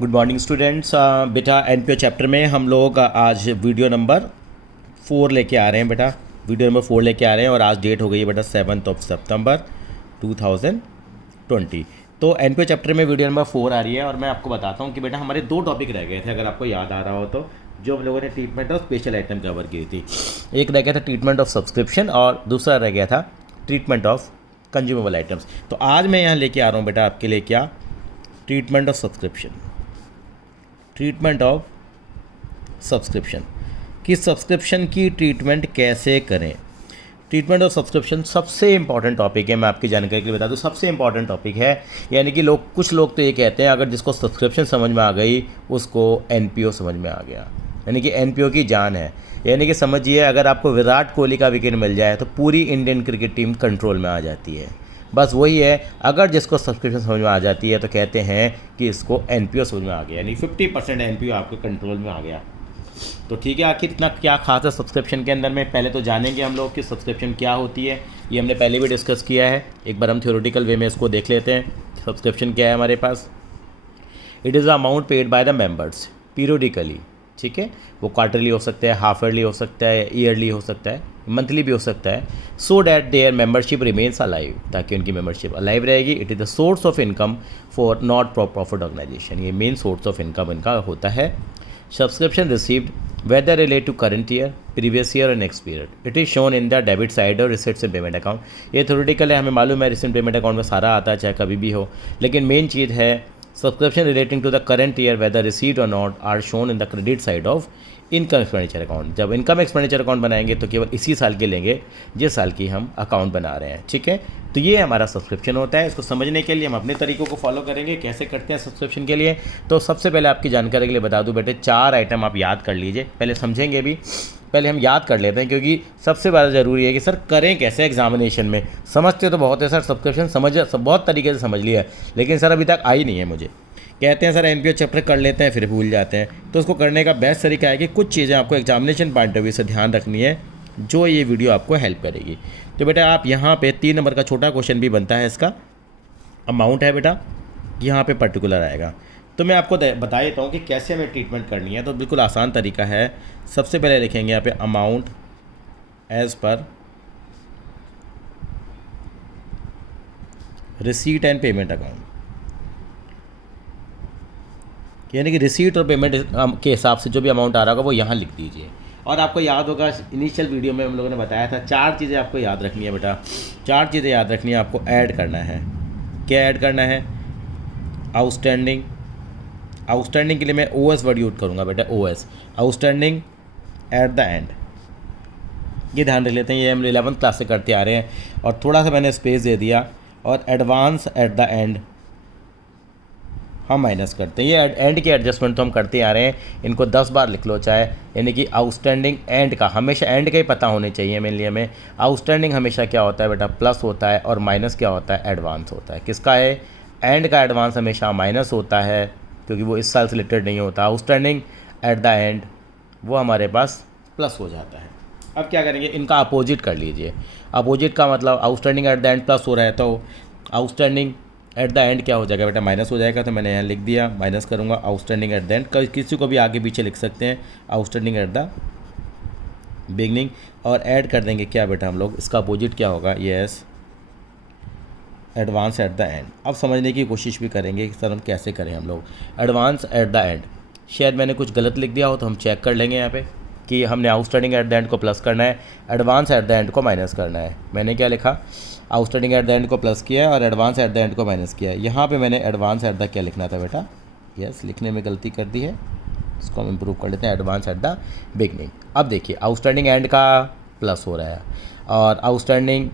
Good morning students. बेटा NPO chapter में हम लोग आज वीडियो नंबर 4 लेके आ रहे हैं बेटा। वीडियो नंबर 4 लेके आ रहे हैं और आज डेट हो गई है बेटा 7 सितंबर 2020। तो एनपीओ चैप्टर में वीडियो नंबर 4 आ रही है और मैं आपको बताता हूँ कि बेटा हमारे 2 टॉपिक रह गए थे, अगर आपको याद आ रहा हो तो, जो हम लोगों ने treatment of special item cover की थी। एक रह गया था ट्रीटमेंट ऑफ सब्सक्रिप्शन और दूसरा रह गया था ट्रीटमेंट ऑफ कंज्यूमेबल आइटम्स। तो आज मैं यहाँ लेके आ रहा हूँ बेटा आपके लिए क्या, treatment of subscription. Treatment of subscription कि सब्सक्रिप्शन की ट्रीटमेंट कैसे करें। ट्रीटमेंट ऑफ सब्सक्रिप्शन सबसे इंपॉर्टेंट टॉपिक है, मैं आपकी जानकारी के लिए बता दूं, सबसे इंपॉर्टेंट टॉपिक है। यानी कि कुछ लोग तो ये कहते हैं अगर जिसको सब्सक्रिप्शन समझ में आ गई उसको एनपीओ समझ में आ गया, यानी कि एनपीओ की जान है। यानी कि समझिए अगर आपको विराट कोहली का विकेट मिल जाए तो पूरी इंडियन क्रिकेट टीम कंट्रोल में आ जाती है। बस वही है, अगर जिसको सब्सक्रिप्शन समझ में आ जाती है तो कहते हैं कि इसको एनपीओ समझ में आ गया, यानी 50% एनपीओ आपके कंट्रोल में आ गया। तो ठीक है, आखिर इतना क्या खास है सब्सक्रिप्शन के अंदर में, पहले तो जानेंगे हम लोग कि सब्सक्रिप्शन क्या होती है। ये हमने पहले भी डिस्कस किया है, एक बार हम थ्योरेटिकल वे में इसको देख लेते हैं। सब्सक्रिप्शन क्या है हमारे पास, it is the amount paid by the members periodically. ठीक है, वो क्वार्टरली हो सकता है, हाफ ईयरली हो सकता है, ईयरली हो सकता है, मंथली भी हो सकता है। So that their membership remains alive, ताकि उनकी मेंबरशिप अलाइव रहेगी। It is the source of income for not profit organisation, ये मेन सोर्स ऑफ इनकम इनका होता है। Subscription received whether relate to current year, previous year or next period. It is shown in the debit side और receipts and payment account। ये theoretical है, हमें मालूम है रिसीट पेमेंट अकाउंट में सारा आता है, चाहे कभी भी हो। लेकिन मेन चीज़ है subscription relating to the current year whether receipt और not are shown in the credit side of income expenditure account. जब इनकम एक्सपेंडिचर अकाउंट बनाएंगे तो केवल इसी साल के लेंगे जिस साल की हम अकाउंट बना रहे हैं। ठीक है, तो ये हमारा सब्सक्रिप्शन होता है। इसको समझने के लिए हम अपने तरीकों को फॉलो करेंगे, कैसे करते हैं सब्सक्रिप्शन के लिए। तो सबसे पहले आपकी जानकारी के लिए बता दूं बेटे, 4 आइटम आप याद कर लीजिए, पहले समझेंगे भी, पहले हम याद कर लेते हैं, क्योंकि सबसे ज़्यादा ज़रूरी है कि सर करें कैसे एग्जामिनेशन में। समझते तो बहुत है सर, सब्सक्रिप्शन बहुत तरीके से समझ लिया है, लेकिन सर अभी तक आई नहीं है मुझे। कहते हैं सर एनपीओ चैप्टर कर लेते हैं फिर भूल जाते हैं। तो उसको करने का बेस्ट तरीका है कि कुछ चीज़ें आपको एग्जामिनेशन पॉइंट ऑफ व्यू से ध्यान रखनी है, जो ये वीडियो आपको हेल्प करेगी। तो बेटा आप यहाँ पे 3 नंबर का छोटा क्वेश्चन भी बनता है, इसका अमाउंट है बेटा, यहाँ पे पर्टिकुलर आएगा। तो मैं आपको बता देता हूँ कि कैसे हमें ट्रीटमेंट करनी है। तो बिल्कुल आसान तरीका है। सबसे पहले लिखेंगे यहाँ पे amount as per receipt and payment account, यानी कि रिसीट और पेमेंट के हिसाब से जो भी अमाउंट आ रहा होगा वो यहाँ लिख दीजिए। और आपको याद होगा इनिशियल वीडियो में हम लोगों ने बताया था 4 चीज़ें आपको याद रखनी है बेटा। 4 चीज़ें याद रखनी है आपको, ऐड करना है। क्या ऐड करना है, आउटस्टैंडिंग। आउटस्टैंडिंग के लिए मैं ओएस वर्ड यूज करूँगा बेटा, OS, outstanding at the and. ये ध्यान रख लेते हैं, ये हम 11th क्लास से करते आ रहे हैं और थोड़ा सा मैंने स्पेस दे दिया। और एडवांस एट द एंड हम माइनस करते हैं। ये एंड के एडजस्टमेंट तो हम करते आ रहे हैं, इनको 10 बार लिख लो चाहे। यानी कि आउटस्टैंडिंग एंड का, हमेशा एंड का ही पता होने चाहिए मेरे लिए। हमें आउटस्टैंडिंग हमेशा क्या होता है बेटा, प्लस होता है, और माइनस क्या होता है, एडवांस होता है। किसका है, एंड का एडवांस हमेशा माइनस होता है, क्योंकि वो इस साल से रिलेटेड नहीं होता। आउटस्टैंडिंग एट द एंड वो हमारे पास प्लस हो जाता है। अब क्या करेंगे, इनका अपोजिट कर लीजिए। अपोजिट का मतलब outstanding at the and plus हो रहा है, तो आउटस्टैंडिंग एट द एंड क्या हो जाएगा बेटा, माइनस हो जाएगा। तो मैंने यहाँ लिख दिया, माइनस करूँगा आउटस्टैंडिंग एट द एंड। किसी को भी आगे पीछे लिख सकते हैं, आउटस्टैंडिंग एट द बिगनिंग। और ऐड कर देंगे क्या बेटा हम लोग, इसका अपोजिट क्या होगा, yes, advance at the and. अब समझने की कोशिश भी करेंगे कि सर हम कैसे करें हम लोग एडवांस एट द एंड। शायद मैंने कुछ गलत लिख दिया हो तो हम चेक कर लेंगे यहाँ पे कि हमने आउटस्टैंडिंग एट द एंड को प्लस करना है, एडवांस एट द एंड को माइनस करना है। मैंने क्या लिखा, आउटस्टैंडिंग एट द एंड को प्लस किया है और एडवांस एट द एंड को माइनस किया है। यहाँ पे मैंने एडवांस एट द क्या लिखना था बेटा, यस, लिखने में गलती कर दी है, इसको हम इम्प्रूव कर लेते हैं, एडवांस एट द बिगनिंग। अब देखिए आउटस्टैंडिंग एंड का प्लस हो रहा है और आउटस्टैंडिंग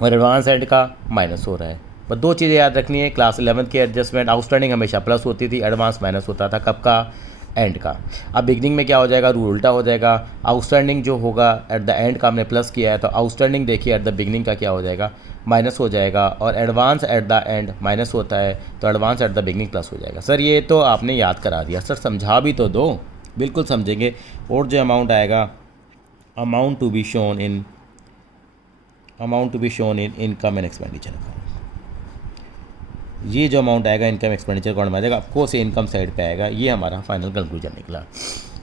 और एडवांस एंड का माइनस हो रहा है। बस 2 चीज़ें याद रखनी है, क्लास 11th की एडजस्टमेंट, आउटस्टैंडिंग हमेशा प्लस होती थी, एडवांस माइनस होता था, कब का, एंड का। अब बिगनिंग में क्या हो जाएगा, रूल उल्टा हो जाएगा। आउटस्टैंडिंग जो होगा एट द एंड का हमने प्लस किया है, तो आउटस्टैंडिंग देखिए एट द बिगनिंग का क्या हो जाएगा, माइनस हो जाएगा। और advance at the end minus होता है, तो advance at the beginning plus हो जाएगा। सर ये तो आपने याद करा दिया, सर समझा भी तो दो। बिल्कुल समझेंगे। और जो अमाउंट आएगा, amount to be shown in income and expenditure account. ये जो अमाउंट आएगा इनकम एक्सपेंडिचर अकाउंट में आ जाएगा, ऑफकोर्स ये इनकम साइड पे आएगा। ये हमारा फाइनल कंक्लूजन निकला।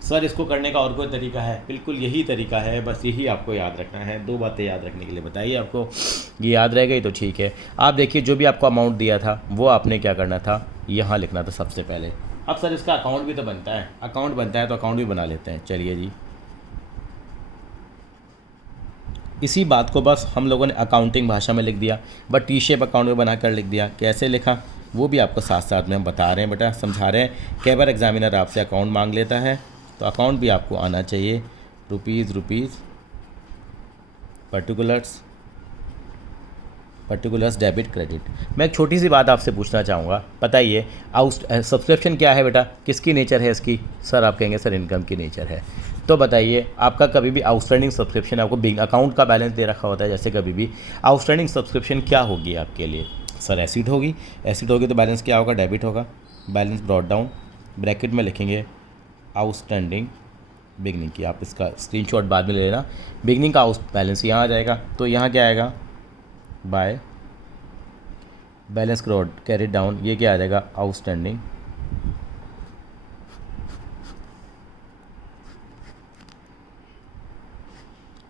सर इसको करने का और कोई तरीका है? बिल्कुल यही तरीका है, बस यही आपको याद रखना है। 2 बातें याद रखने के लिए बताइए आपको, ये याद रह गई तो ठीक है। आप देखिए जो भी आपको अमाउंट दिया था वो आपने क्या करना था, यहाँ लिखना था सबसे पहले। अब सर इसका अकाउंट भी तो बनता है, अकाउंट बनता है तो अकाउंट भी बना लेते हैं। चलिए जी, इसी बात को बस हम लोगों ने अकाउंटिंग भाषा में लिख दिया, बट टी शेप अकाउंट में बनाकर लिख दिया। कैसे लिखा वो भी आपको साथ साथ में हम बता रहे हैं बेटा, समझा रहे हैं। कई बार एग्जामिनर आपसे अकाउंट मांग लेता है तो अकाउंट भी आपको आना चाहिए। Rupees particulars debit credit. मैं एक छोटी सी बात आपसे पूछना चाहूँगा, बताइए सब्सक्रिप्शन क्या है बेटा, किसकी नेचर है इसकी? सर आप कहेंगे सर इनकम की नेचर है। तो बताइए आपका कभी भी आउटस्टैंडिंग सब्सक्रिप्शन आपको बिग अकाउंट का बैलेंस दे रखा होता है, जैसे कभी भी आउटस्टैंडिंग सब्सक्रिप्शन क्या होगी आपके लिए? सर एसिड होगी। एसिड होगी तो बैलेंस क्या होगा? डेबिट होगा। बैलेंस ब्रॉट डाउन, ब्रैकेट में लिखेंगे आउटस्टैंडिंग बिगनिंग की। आप इसका स्क्रीनशॉट बाद में ले लेना। बिगनिंग का आउट बैलेंस यहाँ आ जाएगा, तो यहाँ क्या आएगा? बाय बैलेंस कैरिड डाउन, ये क्या आ जाएगा? आउटस्टैंडिंग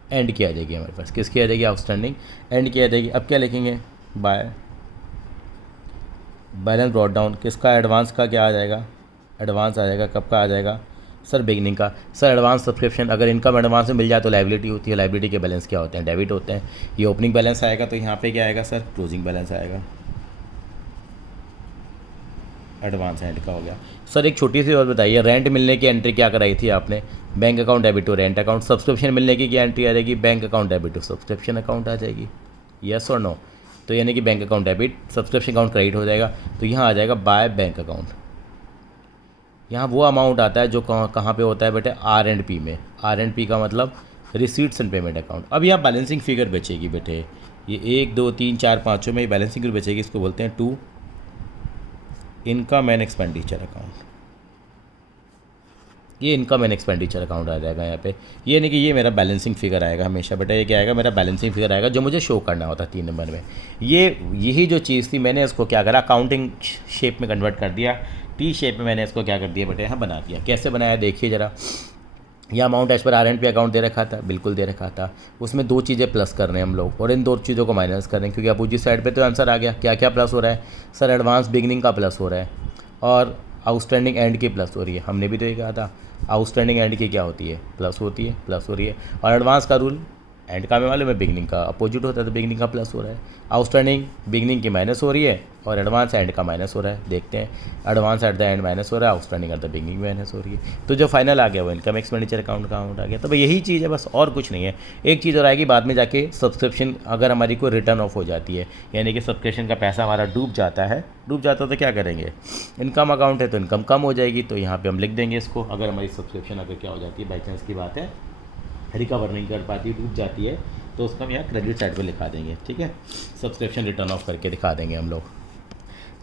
एंड की आ जाएगी हमारे पास। किसकी आ जाएगी? आउटस्टैंडिंग एंड की आ जाएगी। अब क्या लिखेंगे? बाय बैलेंस ब्रॉट डाउन, किसका? एडवांस का क्या आ जाएगा? एडवांस आ जाएगा। कब का आ जाएगा? सर बिगनिंग का। सर एडवांस सब्सक्रिप्शन अगर इनकम एडवांस में मिल जाए तो लायबिलिटी होती है, लायबिलिटी के बैलेंस क्या होते हैं? डेबिट होते हैं। ये ओपनिंग बैलेंस आएगा, तो यहाँ पे क्या आएगा सर? क्लोजिंग बैलेंस आएगा। एडवांस एंड का हो गया। सर एक छोटी सी बात बताइए, रेंट मिलने की एंट्री क्या कराई थी आपने? Bank account debit to rent account. Subscription मिलने की क्या एंट्री आ जाएगी? Bank account debit to subscription account आ जाएगी। यस और नो? तो यानी कि bank account debit, subscription account credit हो जाएगा। तो यहाँ आ जाएगा बाय बैंक अकाउंट। यहाँ वो अमाउंट आता है जो कहाँ पे होता है बेटे? R&P में। R&P का मतलब रिसीट्स एंड पेमेंट अकाउंट। अब यहाँ बैलेंसिंग फिगर बचेगी बेटे, ये 1 2 3 4 5 में बैलेंसिंग फिगर बचेगी। इसको बोलते हैं to income and expenditure account. ये इनकम एंड एक्सपेंडिचर अकाउंट आ जाएगा यहाँ पे। ये नहीं कि ये मेरा बैलेंसिंग फिगर आएगा हमेशा बेटा, ये क्या आएगा? मेरा बैलेंसिंग फिगर आएगा जो मुझे शो करना होता है 3 नंबर में। यही जो चीज़ थी मैंने इसको क्या करा? अकाउंटिंग शेप में कन्वर्ट कर दिया। टी शेप में मैंने इसको क्या कर दिया बेटा? यहाँ बना दिया। कैसे बनाया देखिए ज़रा। यह अमाउंट एज पर R&P अकाउंट दे रखा था, बिल्कुल दे रखा था। उसमें 2 चीज़ें प्लस कर रहे हैं हम लोग, और इन 2 चीज़ों को माइनस कर रहे हैं, क्योंकि अपोजिट साइड पे तो आंसर आ गया। क्या क्या प्लस हो रहा है? सर एडवांस बिगनिंग का प्लस हो रहा है और आउटस्टैंडिंग एंड की प्लस हो रही है। हमने भी तो ये कहा था आउटस्टैंडिंग एंड की क्या होती है? प्लस होती है, प्लस हो रही है। और एडवांस का रूल एंड का मैं मालूम है, बिगनिंग का अपोजिट होता है, तो बिगनिंग का प्लस हो रहा है। आउटस्टैंडिंग बिगनिंग की माइनस हो रही है और एडवांस एंड का माइनस हो रहा है। देखते हैं, advance at the end minus हो रहा है, outstanding at the beginning minus हो रही है। तो जो फाइनल आ गया वो इनकम एक्सपेंडिचर अकाउंट का अमाउंट आ गया। तो भाई यही चीज़ है, बस और कुछ नहीं है। एक चीज़ और आएगी बाद में जाके, सब्सक्रिप्शन अगर हमारी कोई रिटर्न ऑफ हो जाती है, यानी कि सब्सक्रिप्शन का पैसा हमारा डूब जाता तो क्या करेंगे? इनकम अकाउंट है तो इनकम कम हो जाएगी, तो यहाँ पे हम लिख देंगे इसको। अगर हमारी सब्सक्रिप्शन अगर क्या हो जाती है, बाई चांस की बात है, रिकवर नहीं कर पाती, डूब जाती है, तो उसका हम यहाँ क्रेडिट साइड पे लिखा देंगे। ठीक है, सब्सक्रिप्शन रिटर्न ऑफ करके दिखा देंगे हम लोग।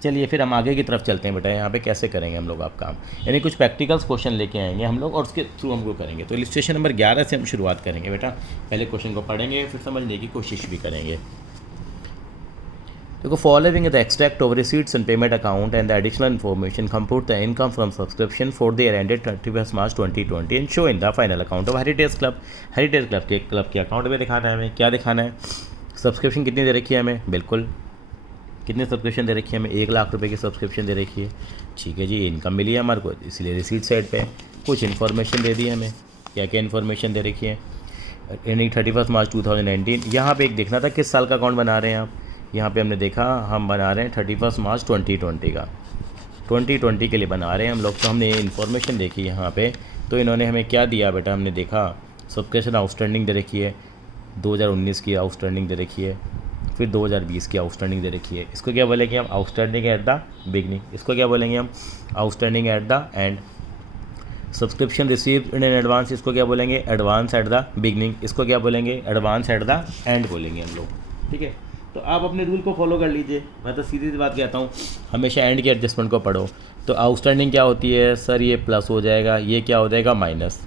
चलिए फिर हम आगे की तरफ चलते हैं बेटा। यहाँ पे कैसे करेंगे हम लोग आप काम, यानी कुछ प्रैक्टिकल्स क्वेश्चन लेके आएंगे हम लोग और उसके थ्रू हम लोग करेंगे। तो इलस्ट्रेशन नंबर 11 से हम शुरुआत करेंगे बेटा। पहले क्वेश्चन को पढ़ेंगे, फिर समझने की कोशिश भी करेंगे। देखो, following the extract of receipts and payment account and the additional information compute the income from subscription for the year ended 31 March 2020 and show in the final account of heritage club. Heritage club के account में दिखाना है हमें। क्या दिखाना है? Subscription कितनी दे रखी है हमें? बिल्कुल, कितनी सब्सक्रिप्शन दे रखी है हमें? 1 लाख रुपए की सब्सक्रिप्शन दे रखी है। ठीक है जी, इनकम मिली है हमारे को, इसलिए रिसीट साइड पे कुछ इन्फॉर्मेशन दे दी है हमें। क्या क्या इन्फॉर्मेशन दे रखी है? यानी 31 मार्च 2019। यहाँ पे एक देखना था किस साल का अकाउंट बना रहे हैं आप। यहाँ पे हमने देखा हम बना रहे हैं 31 मार्च 2020 का, 2020 के लिए बना रहे हैं हम लोग। तो हमने इन्फॉर्मेशन देखी यहाँ पे, तो इन्होंने हमें क्या दिया बेटा? हमने देखा सब्सक्रिप्शन आउटस्टैंडिंग दे रखी है, 2019 की आउटस्टैंडिंग दे रखी है, फिर 2020 की आउटस्टैंडिंग दे रखी है। इसको क्या बोलेंगे हम? Outstanding at the beginning. इसको क्या बोलेंगे हम? Outstanding at the and. Subscription received in advance, इसको क्या बोलेंगे? Advance at the beginning. इसको क्या बोलेंगे? एडवांस एट द एंड बोलेंगे हम लोग। ठीक है, तो आप अपने रूल को फॉलो कर लीजिए। मैं तो सीधी सी बात कहता हूँ, हमेशा एंड की एडजस्टमेंट को पढ़ो। तो आउटस्टैंडिंग क्या होती है? सर ये प्लस हो जाएगा, ये क्या हो जाएगा? माइनस।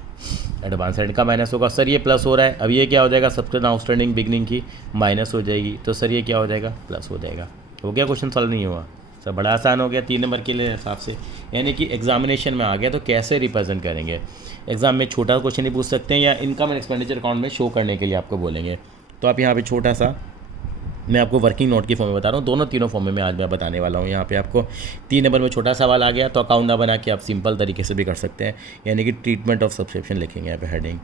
एडवांस एंड का माइनस होगा। सर ये प्लस हो रहा है, अब ये क्या हो जाएगा? सब्सक्रिप्शन आउटस्टैंडिंग बिगनिंग की माइनस हो जाएगी, तो सर ये क्या हो जाएगा? प्लस हो जाएगा। हो गया? क्वेश्चन सॉल्व नहीं हुआ? तो बड़ा आसान हो गया 3 नंबर के लिए हिसाब से, यानी कि एग्जामिनेशन में आ गया तो कैसे रिप्रेजेंट करेंगे। एग्जाम में छोटा क्वेश्चन ही पूछ सकते हैं या इनकम एंड एक्सपेंडिचर अकाउंट में शो करने के लिए आपको बोलेंगे। तो आप यहाँ पे छोटा सा मैं आपको वर्किंग नोट की फॉर्म में बता रहा हूँ, दोनों तीनों फॉर्म में आज मैं बताने वाला हूँ। यहाँ पे आपको 3 नंबर में छोटा सवाल आ गया तो अकाउंट ना बना के आप सिंपल तरीके से भी कर सकते हैं, यानी कि ट्रीटमेंट ऑफ सब्सक्रिप्शन लिखेंगे यहाँ पे हेडिंग,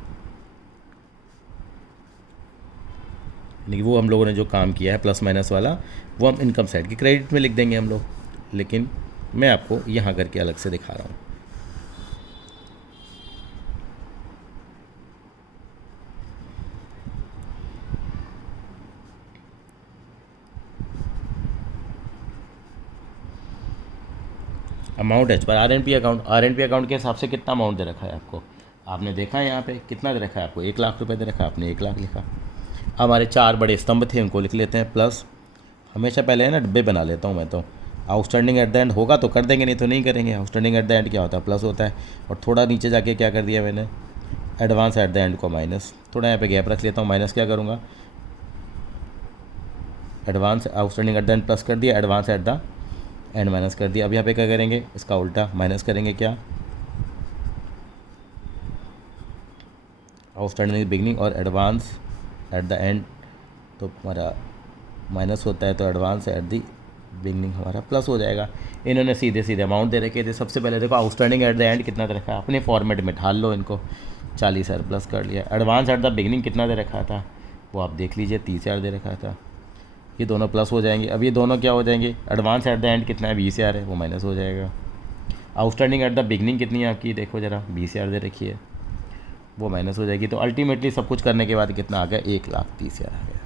यानी कि वो हम लोगों ने जो काम किया है प्लस माइनस वाला वो हम इनकम साइड की क्रेडिट में लिख देंगे हम लोग, लेकिन मैं आपको यहाँ करके अलग से दिखा रहा हूँ। Amount as per RNP account के हिसाब से कितना अमाउंट दे रखा है आपको, आपने देखा है यहाँ पे कितना दे रखा है आपको, 1 लाख रुपए दे रखा है, आपने 1 लाख लिखा। हमारे 4 बड़े स्तंभ थे उनको लिख लेते हैं प्लस, हमेशा पहले है ना डब्बे बना लेता हूँ मैं तो, आउटस्टैंडिंग एट द एंड होगा तो कर देंगे नहीं तो नहीं करेंगे। आउटस्टैंडिंग एट द एंड क्या होता है, प्लस होता है, और थोड़ा नीचे जाके क्या कर दिया मैंने, एडवांस एट द एंड को माइनस, थोड़ा यहाँ पे गैप रख लेता हूँ, माइनस क्या करूँगा, advance outstanding at the and plus कर दिया, advance at the end minus कर दिया। अब यहाँ पे क्या करेंगे, इसका उल्टा माइनस करेंगे, क्या आउटस्टैंडिंग बिगनिंग और एडवांस एट द एंड, तो हमारा माइनस होता है तो एडवांस एट द बिगनिंग हमारा प्लस हो जाएगा। इन्होंने सीधे सीधे अमाउंट दे रखे थे। सबसे पहले देखो आउटस्टैंडिंग एट द एंड कितना दे रखा है, अपने फॉर्मेट में ढाल लो इनको, 40,000 प्लस कर लिया। एडवांस एट द बिगनिंग कितना दे रखा था वो आप देख लीजिए, 30,000 दे रखा था। ये दोनों प्लस हो जाएंगे। अब ये दोनों क्या हो जाएंगे, एडवांस एट द एंड कितना है 20,000 है वो माइनस हो जाएगा। आउटस्टैंडिंग एट द बिगनिंग कितनी है आपकी, देखो ज़रा 20,000 दे रखी है वो माइनस हो जाएगी। तो अल्टीमेटली सब कुछ करने के बाद कितना आ गया, 1,30,000 आ गया।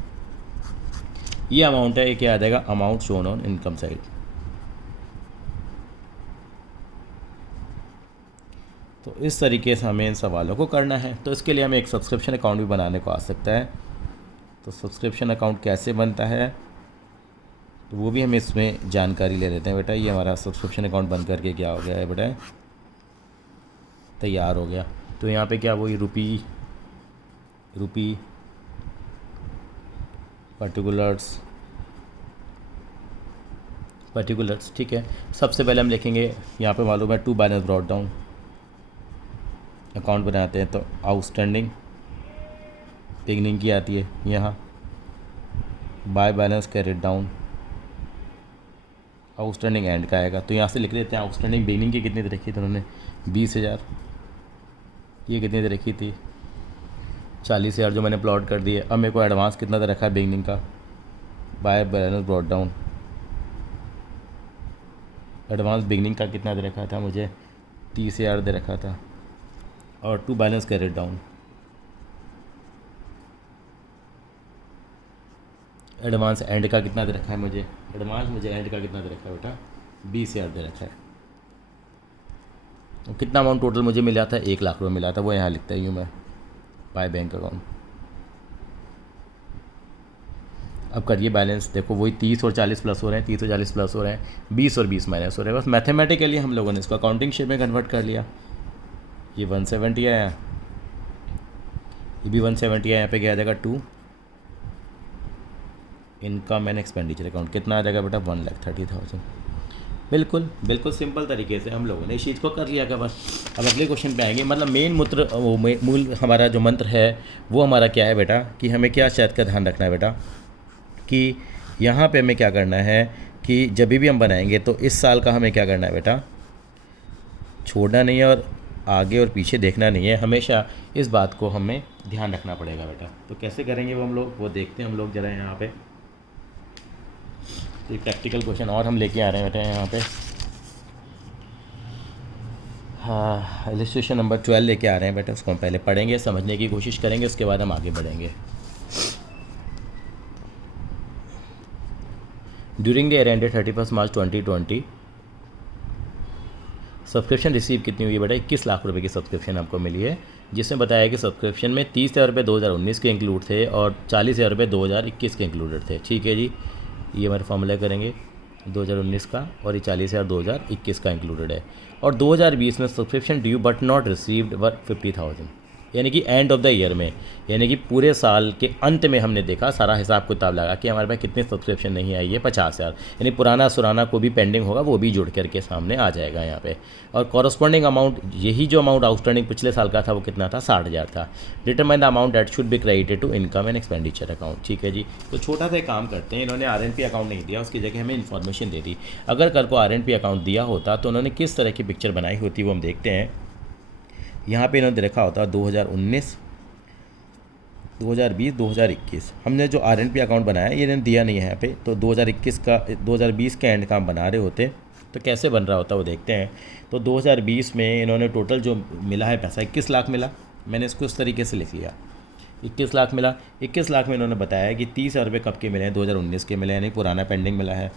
ये अमाउंट है, ये क्या आ जाएगा, amount shown on income side. तो इस तरीके से हमें इन सवालों को करना है। तो इसके लिए हमें एक सब्सक्रिप्शन अकाउंट भी बनाने को आ सकता है। तो सब्सक्रिप्शन अकाउंट कैसे बनता है तो वो भी हम इसमें जानकारी ले लेते हैं बेटा। ये हमारा सब्सक्रिप्शन अकाउंट बन करके क्या हो गया है बेटा, तैयार हो गया। तो यहाँ पे क्या वही रुपी पर्टिकुलर्स ठीक है। सबसे पहले हम लिखेंगे यहाँ पे मालूम है to balance brought down, account बनाते हैं तो आउटस्टैंडिंग बिगनिंग की आती है यहाँ, by balance carried down, outstanding end का आएगा। तो यहाँ से लिख लेते हैं आउटस्टैंडिंग बिगनिंग की कितनी दे रखी थी उन्होंने, 20,000। ये कितनी दे रखी थी, 40,000 जो मैंने प्लॉट कर दिए। अब मेरे को एडवांस कितना दे रखा है बिगनिंग का, bye balance brought down, advance beginning का कितना दे रखा था मुझे, 30,000 दे रखा था, और to balance carried down, advance end का कितना दे रखा है मुझे, एडवांस मुझे एंड का कितना दे रखा है बेटा, 20,000 दे रखा है। तो कितना अमाउंट टोटल मुझे मिला था, 1 लाख रुपये मिला था, वो यहाँ लिखता हूँ मैं बाय बैंक अकाउंट। अब करिए बैलेंस, देखो वही 30 और 40 प्लस हो रहे हैं, 30 और 40 प्लस हो रहे हैं, 20 और 20 माइनस हो रहे हैं। बस मैथमेटिकली हम लोगों ने इसको अकाउंटिंग शेप में कन्वर्ट कर लिया। ये 170 आया, ये भी 170 आया, यहाँ पे क्या आ जाएगा 2 इनकम एंड एक्सपेंडिचर अकाउंट, कितना आ जाएगा बेटा 1,30,000। बिल्कुल सिंपल तरीके से हम लोगों ने इस चीज़ को कर लिया का बस। अब अगले क्वेश्चन पे आएंगे। मतलब मूल हमारा जो मंत्र है वो हमारा क्या है बेटा, कि हमें क्या शायद का ध्यान रखना है बेटा, कि यहाँ पे हमें क्या करना है कि जब भी हम बनाएंगे तो इस साल का हमें क्या करना है बेटा, छोड़ना नहीं है और आगे और पीछे देखना नहीं है, हमेशा इस बात को हमें ध्यान रखना पड़ेगा बेटा। तो कैसे करेंगे वो हम लोग, वो देखते हैं हम लोग ज़रा यहाँ पे। एक प्रैक्टिकल क्वेश्चन और हम लेके आ रहे हैं बेटा यहाँ पे, हाँ इलस्ट्रेशन नंबर 12 लेके आ रहे हैं बेटा। उसको हम पहले पढ़ेंगे, समझने की कोशिश करेंगे, उसके बाद हम आगे बढ़ेंगे। During the year ended 31 March 2020 subscription receive कितनी हुई है बेटा, 21 लाख रुपए की सब्सक्रिप्शन आपको मिली है, जिसमें बताया कि सब्सक्रिप्शन में 30,000 रुपये 2019 के इंक्लूड थे और 40,000 रुपये 2021 के इंक्लूडेड थे। ठीक है जी, ये हमारे फॉर्मूला करेंगे 2019 का, और ये 40,000 2021 का इंक्लूडेड है। और 2020 में subscription due but not received were 50,000। यानी कि एंड ऑफ द ईयर में, यानी कि पूरे साल के अंत में हमने देखा, सारा हिसाब किताब लगा कि हमारे पास कितने सब्सक्रिप्शन नहीं आई है, 50,000, यानी पुराना सुराना को भी पेंडिंग होगा वो भी जुड़ करके सामने आ जाएगा यहाँ पे। और कॉरस्पॉन्डिंग अमाउंट, यही जो अमाउंट आउटस्टैंडिंग पिछले साल का था वो कितना था, 60,000 था। Determine the amount that should be credited to income and expenditure account. ठीक है जी, तो छोटा सा एक काम करते हैं, इन्होंने RNP अकाउंट नहीं दिया, उसकी जगह हमें इन्फॉर्मेशन दे दी। अगर कल को RNP अकाउंट दिया होता तो उन्होंने किस तरह की पिक्चर बनाई होती वो हम देखते हैं। यहाँ पे इन्होंने रखा होता 2019, 2020, 2021। हमने जो RNP अकाउंट बनाया ये इन्होंने दिया नहीं है यहाँ पे, तो 2021 का 2020 के एंड का हम बना रहे होते तो कैसे बन रहा होता वो देखते हैं। तो 2020 में इन्होंने टोटल जो मिला है पैसा 21 लाख मिला, मैंने इसको इस तरीके से लिख लिया, 21 लाख मिला। 21 लाख में इन्होंने बताया कि 30,000 रुपये कब के मिले हैं, 2019 के मिले हैं, यानी पुराना पेंडिंग मिला है।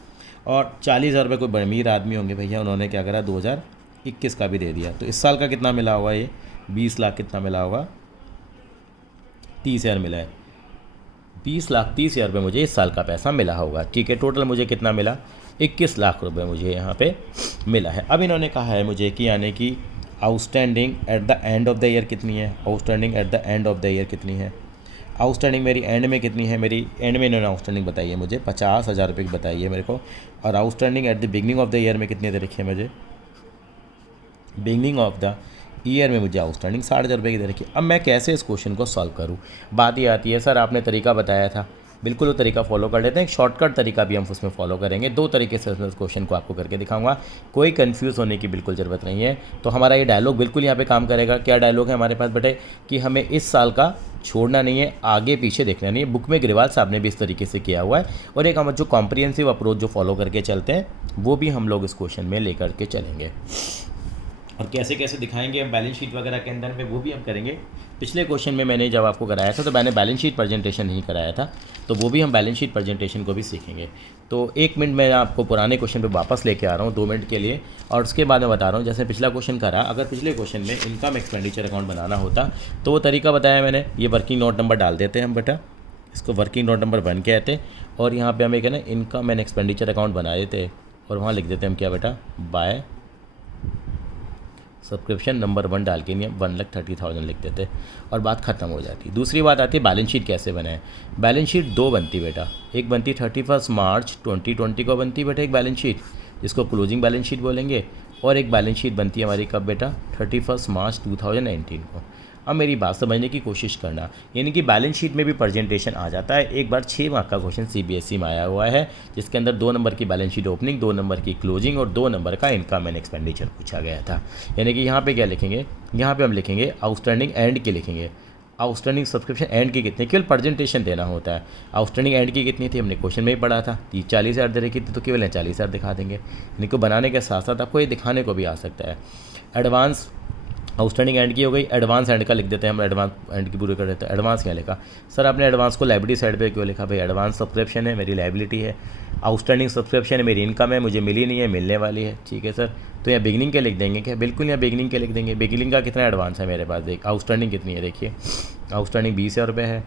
और 40,000 रुपये कोई अमीर आदमी होंगे भैया, उन्होंने क्या करा 2021 का भी दे दिया। तो इस साल का कितना मिला होगा, ये 20 लाख कितना मिला होगा, 30,000 मिला है। 20 लाख 30,000 रुपये मुझे इस साल का पैसा मिला होगा। ठीक है, टोटल मुझे कितना मिला, 21 लाख रुपये मुझे यहाँ पे मिला है। अब इन्होंने कहा है मुझे कि यानी कि outstanding at the end of the year कितनी है, outstanding at the end of the year कितनी है, आउटस्टैंडिंग मेरी एंड में कितनी है, मेरी एंड में इन्होंने आउटस्टैंडिंग बताई है मुझे 50,000 रुपये की बताई है मेरे को। और outstanding at the beginning of the year में कितनी दे रखी है मुझे, बिगनिंग ऑफ द ईयर में मुझे आउटस्टैंडिंग 60,000 रुपये की दे रखी है। अब मैं कैसे इस क्वेश्चन को सॉल्व करूँ, बात ये आती है सर आपने तरीका बताया था, बिल्कुल वो तरीका फॉलो कर लेते हैं। एक शॉर्टकट तरीका भी हम उसमें फॉलो करेंगे, 2 तरीके से इस क्वेश्चन को आपको करके दिखाऊंगा, कोई कंफ्यूज होने की बिल्कुल ज़रूरत नहीं है। तो हमारा ये डायलॉग बिल्कुल यहाँ पे काम करेगा। क्या डायलॉग है हमारे पास बेटे, कि हमें इस साल का छोड़ना नहीं है, आगे पीछे देखना नहीं है। बुक में ग्रेवाल साहब ने भी इस तरीके से किया हुआ है, और एक हम जो कॉम्प्रिहेंसिव अप्रोच जो फॉलो करके चलते हैं वो भी हम लोग इस क्वेश्चन में लेकर के चलेंगे। और कैसे कैसे दिखाएंगे हम बैलेंस शीट वगैरह के अंदर में, वो भी हम करेंगे। पिछले क्वेश्चन में मैंने जब आपको कराया था तो मैंने बैलेंस शीट प्रेजेंटेशन नहीं कराया था, तो वो भी हम बैलेंस शीट प्रेजेंटेशन को भी सीखेंगे। तो 1 मिनट मैं आपको पुराने क्वेश्चन पे वापस लेके आ रहा हूँ 2 मिनट के लिए, और उसके बाद मैं बता रहा हूँ जैसे पिछला क्वेश्चन करा, अगर पिछले क्वेश्चन में इनकम एक्सपेंडिचर अकाउंट बनाना होता तो वो तरीका बताया मैंने। ये वर्किंग नोट नंबर डाल देते हैं हम बेटा, इसको वर्किंग नोट नंबर 1 कहते हैं, और यहाँ पर हम एक है ना इनकम एंड एक्सपेंडिचर अकाउंट बना देते और वहाँ लिख देते हैं हम क्या बेटा, बाय सब्सक्रिप्शन नंबर 1 डाल के नहीं 1,30,000 लिख देते और बात ख़त्म हो जाती। दूसरी बात आती है बैलेंस शीट कैसे बनाए। बैलेंस शीट 2 बनती बेटा, एक बनती 31 मार्च 2020 को बनती बेटा एक बैलेंस शीट, जिसको क्लोजिंग बैलेंस शीट बोलेंगे, और एक बैलेंस शीट बनती है हमारी कब बेटा, 31 मार्च 2019 को। अब मेरी बात समझने की कोशिश करना, यानी कि बैलेंस शीट में भी प्रेजेंटेशन आ जाता है। एक बार 6 मार्क का क्वेश्चन CBSE में आया हुआ है, जिसके अंदर 2 नंबर की बैलेंस शीट ओपनिंग, 2 नंबर की क्लोजिंग और 2 नंबर का इनकम एंड एक्सपेंडिचर पूछा गया था। यानी कि यहाँ पे क्या लिखेंगे, यहाँ पे हम लिखेंगे आउटस्टैंडिंग एंड के लिखेंगे, आउटस्टैंडिंग सब्सक्रिप्शन एंड की कितनी, केवल प्रेजेंटेशन देना होता है। आउटस्टैंडिंग एंड की कितनी थी हमने क्वेश्चन में ही पढ़ा था, 40,000 दे रखी थी, तो केवल 40,000 दिखा देंगे। इनको बनाने के साथ साथ आपको ये दिखाने को भी आ सकता है। एडवांस आउटस्टैंडिंग एंड की हो गई, एडवांस एंड का लिख देते हैं हम, एडवांस एंड की पूरी कर देते हैं। एडवांस क्या लिखा सर आपने, एडवांस को लायबिलिटी साइड पे क्यों लिखा भाई, एडवांस सब्सक्रिप्शन है मेरी लायबिलिटी है, आउटस्टैंडिंग सब्सक्रिप्शन है मेरी इनकम है, मुझे मिली नहीं है मिलने वाली है। ठीक है सर, तो यहाँ बिगनिंग के लिख देंगे क्या, बिल्कुल यहाँ बिगनिंग के लिख देंगे। बिगनिंग का कितना एडवांस है मेरे पास, देख आउटस्टैंडिंग कितनी है, देखिए आउटस्टैंडिंग 20,000 रुपये है,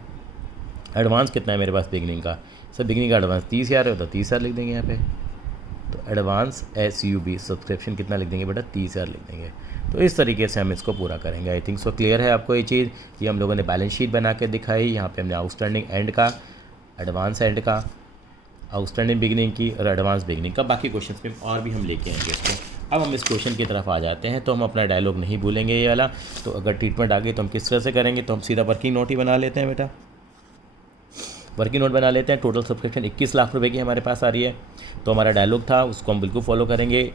एडवांस कितना है मेरे पास बिगनिंग का, सर बिगनिंग का एडवांस 30,000 है तो 30,000 लिख देंगे यहाँ पे। तो एडवांस SUB सब्सक्रिप्शन कितना लिख देंगे बेटा, 30,000 लिख देंगे। तो इस तरीके से हम इसको पूरा करेंगे। आई थिंक सो क्लियर है आपको ये चीज़। ये हम लोगों ने बैलेंस शीट बना के दिखाई, यहाँ पे हमने आउटस्टैंडिंग एंड का, एडवांस एंड का, आउटस्टैंडिंग बिगनिंग की और एडवांस बिगनिंग का। बाकी क्वेश्चन में और भी हम लेके आएंगे इसको। अब हम इस क्वेश्चन की तरफ आ जाते हैं, तो हम अपना डायलॉग नहीं भूलेंगे ये वाला। तो अगर ट्रीटमेंट आ गई तो हम किस तरह से करेंगे, तो हम सीधा वर्किंग नोट ही बना लेते हैं बेटा, वर्किंग नोट बना लेते हैं। टोटल सब्सक्रिप्शन 21 लाख रुपए की हमारे पास आ रही है, तो हमारा डायलॉग था उसको हम बिल्कुल फॉलो करेंगे।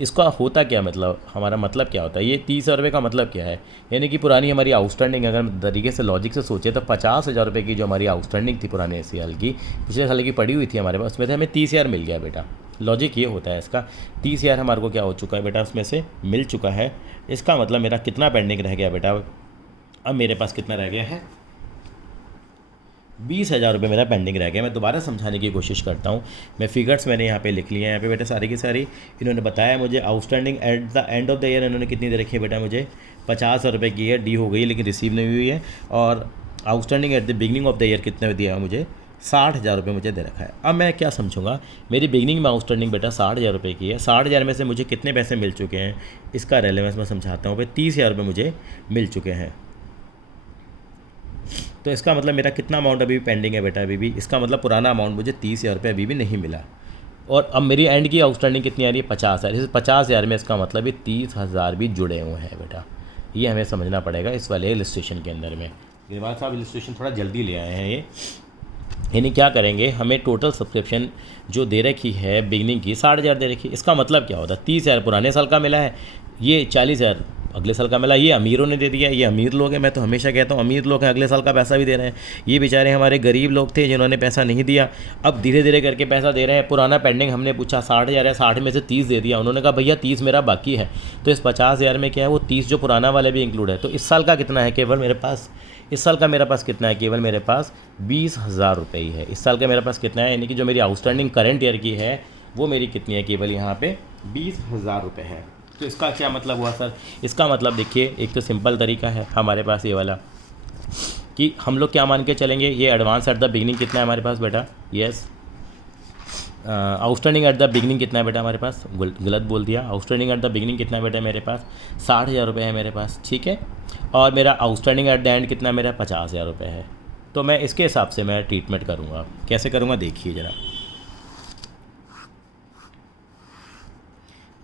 इसका होता क्या मतलब, हमारा मतलब क्या होता है, ये 30,000 रुपये का मतलब क्या है, यानी कि पुरानी हमारी आउटस्टैंडिंग, अगर हम तरीके से लॉजिक से सोचे तो 50,000 रुपये की जो हमारी आउटस्टैंडिंग थी पुराने साल की, पिछले साल की पड़ी हुई थी हमारे पास, उसमें से हमें 30,000 मिल गया बेटा। लॉजिक ये होता है इसका, 30,000 हमारे को क्या हो चुका है बेटा, उसमें से मिल चुका है। इसका मतलब मेरा कितना पेंडिंग रह गया बेटा, अब मेरे पास कितना रह गया है, 20,000 रुपये मेरा पेंडिंग रह गया। मैं दोबारा समझाने की कोशिश करता हूँ। मैं फिगर्स मैंने यहाँ पे लिख लिए हैं, यहाँ पे बेटा सारी की सारी। इन्होंने बताया मुझे outstanding at the end of the year इन्होंने कितनी दे रखी है बेटा, मुझे 50,000 रुपये की है, डी हो गई लेकिन रिसीव नहीं हुई है। और outstanding at the beginning of the year कितने दिया है मुझे, 60,000 रुपये मुझे दे रखा है। अब मैं क्या समझूंगा, मेरी बिगनिंग में आउटस्टैंडिंग बेटा 60,000 रुपये की है, 60,000 में से मुझे कितने पैसे मिल चुके हैं, इसका रेलेवेंस मैं समझाता हूँ भाई। 30,000 रुपये मुझे मिल चुके हैं, तो इसका मतलब मेरा कितना अमाउंट अभी भी पेंडिंग है बेटा, अभी भी इसका मतलब पुराना अमाउंट मुझे 30,000 रुपये अभी भी नहीं मिला। और अब मेरी एंड की आउटस्टैंडिंग कितनी आ रही है, 50,000। इस 50,000 में इसका मतलब ये 30,000 भी जुड़े हुए हैं बेटा, ये हमें समझना पड़ेगा इस वाले इलस्ट्रेशन के अंदर में। ग्रेवाल साहब इलस्ट्रेशन थोड़ा जल्दी ले आए हैं ये, यानी क्या करेंगे, हमें टोटल सब्सक्रिप्शन जो दे रखी है बिगनिंग की 60,000 दे रखी है। इसका मतलब क्या होता है, 30,000 पुराने साल का मिला है, ये 40,000 अगले साल का मिला, ये अमीरों ने दे दिया, ये अमीर लोग हैं। मैं तो हमेशा कहता हूँ अमीर लोग हैं, अगले साल का पैसा भी दे रहे हैं। ये बेचारे हमारे गरीब लोग थे जिन्होंने पैसा नहीं दिया, अब धीरे धीरे करके पैसा दे रहे हैं। पुराना पेंडिंग हमने पूछा 60,000 है, 60 में से 30 दे दिया, उन्होंने कहा भैया 30 मेरा बाकी है। तो इस 50,000 में क्या है, वो 30 जो पुराना वाले भी इंक्लूड है। तो इस साल का कितना है केवल मेरे पास, इस साल का मेरे पास कितना है, केवल मेरे पास 20,000 रुपये ही है। इस साल का मेरे पास कितना है, यानी कि जो मेरी आउटस्टैंडिंग करंट ईयर की है वो मेरी कितनी है, केवल यहाँ पे 20,000 रुपये है। तो इसका क्या मतलब हुआ सर, इसका मतलब देखिए, एक तो सिंपल तरीका है हमारे पास ये वाला कि हम लोग क्या मान के चलेंगे, ये एडवांस एट द बिगनिंग कितना है हमारे पास बेटा, yes outstanding at the beginning कितना है बेटा हमारे पास, गलत बोल दिया, आउटस्टैंडिंग एट द बिगनिंग कितना है बेटा मेरे पास, 60,000 रुपये है मेरे पास, ठीक है। और मेरा आउटस्टैंडिंग एट द एंड कितना मेरा 50,000 रुपये है। तो मैं इसके हिसाब से मैं ट्रीटमेंट करूँगा, कैसे करूँगा देखिए ज़रा,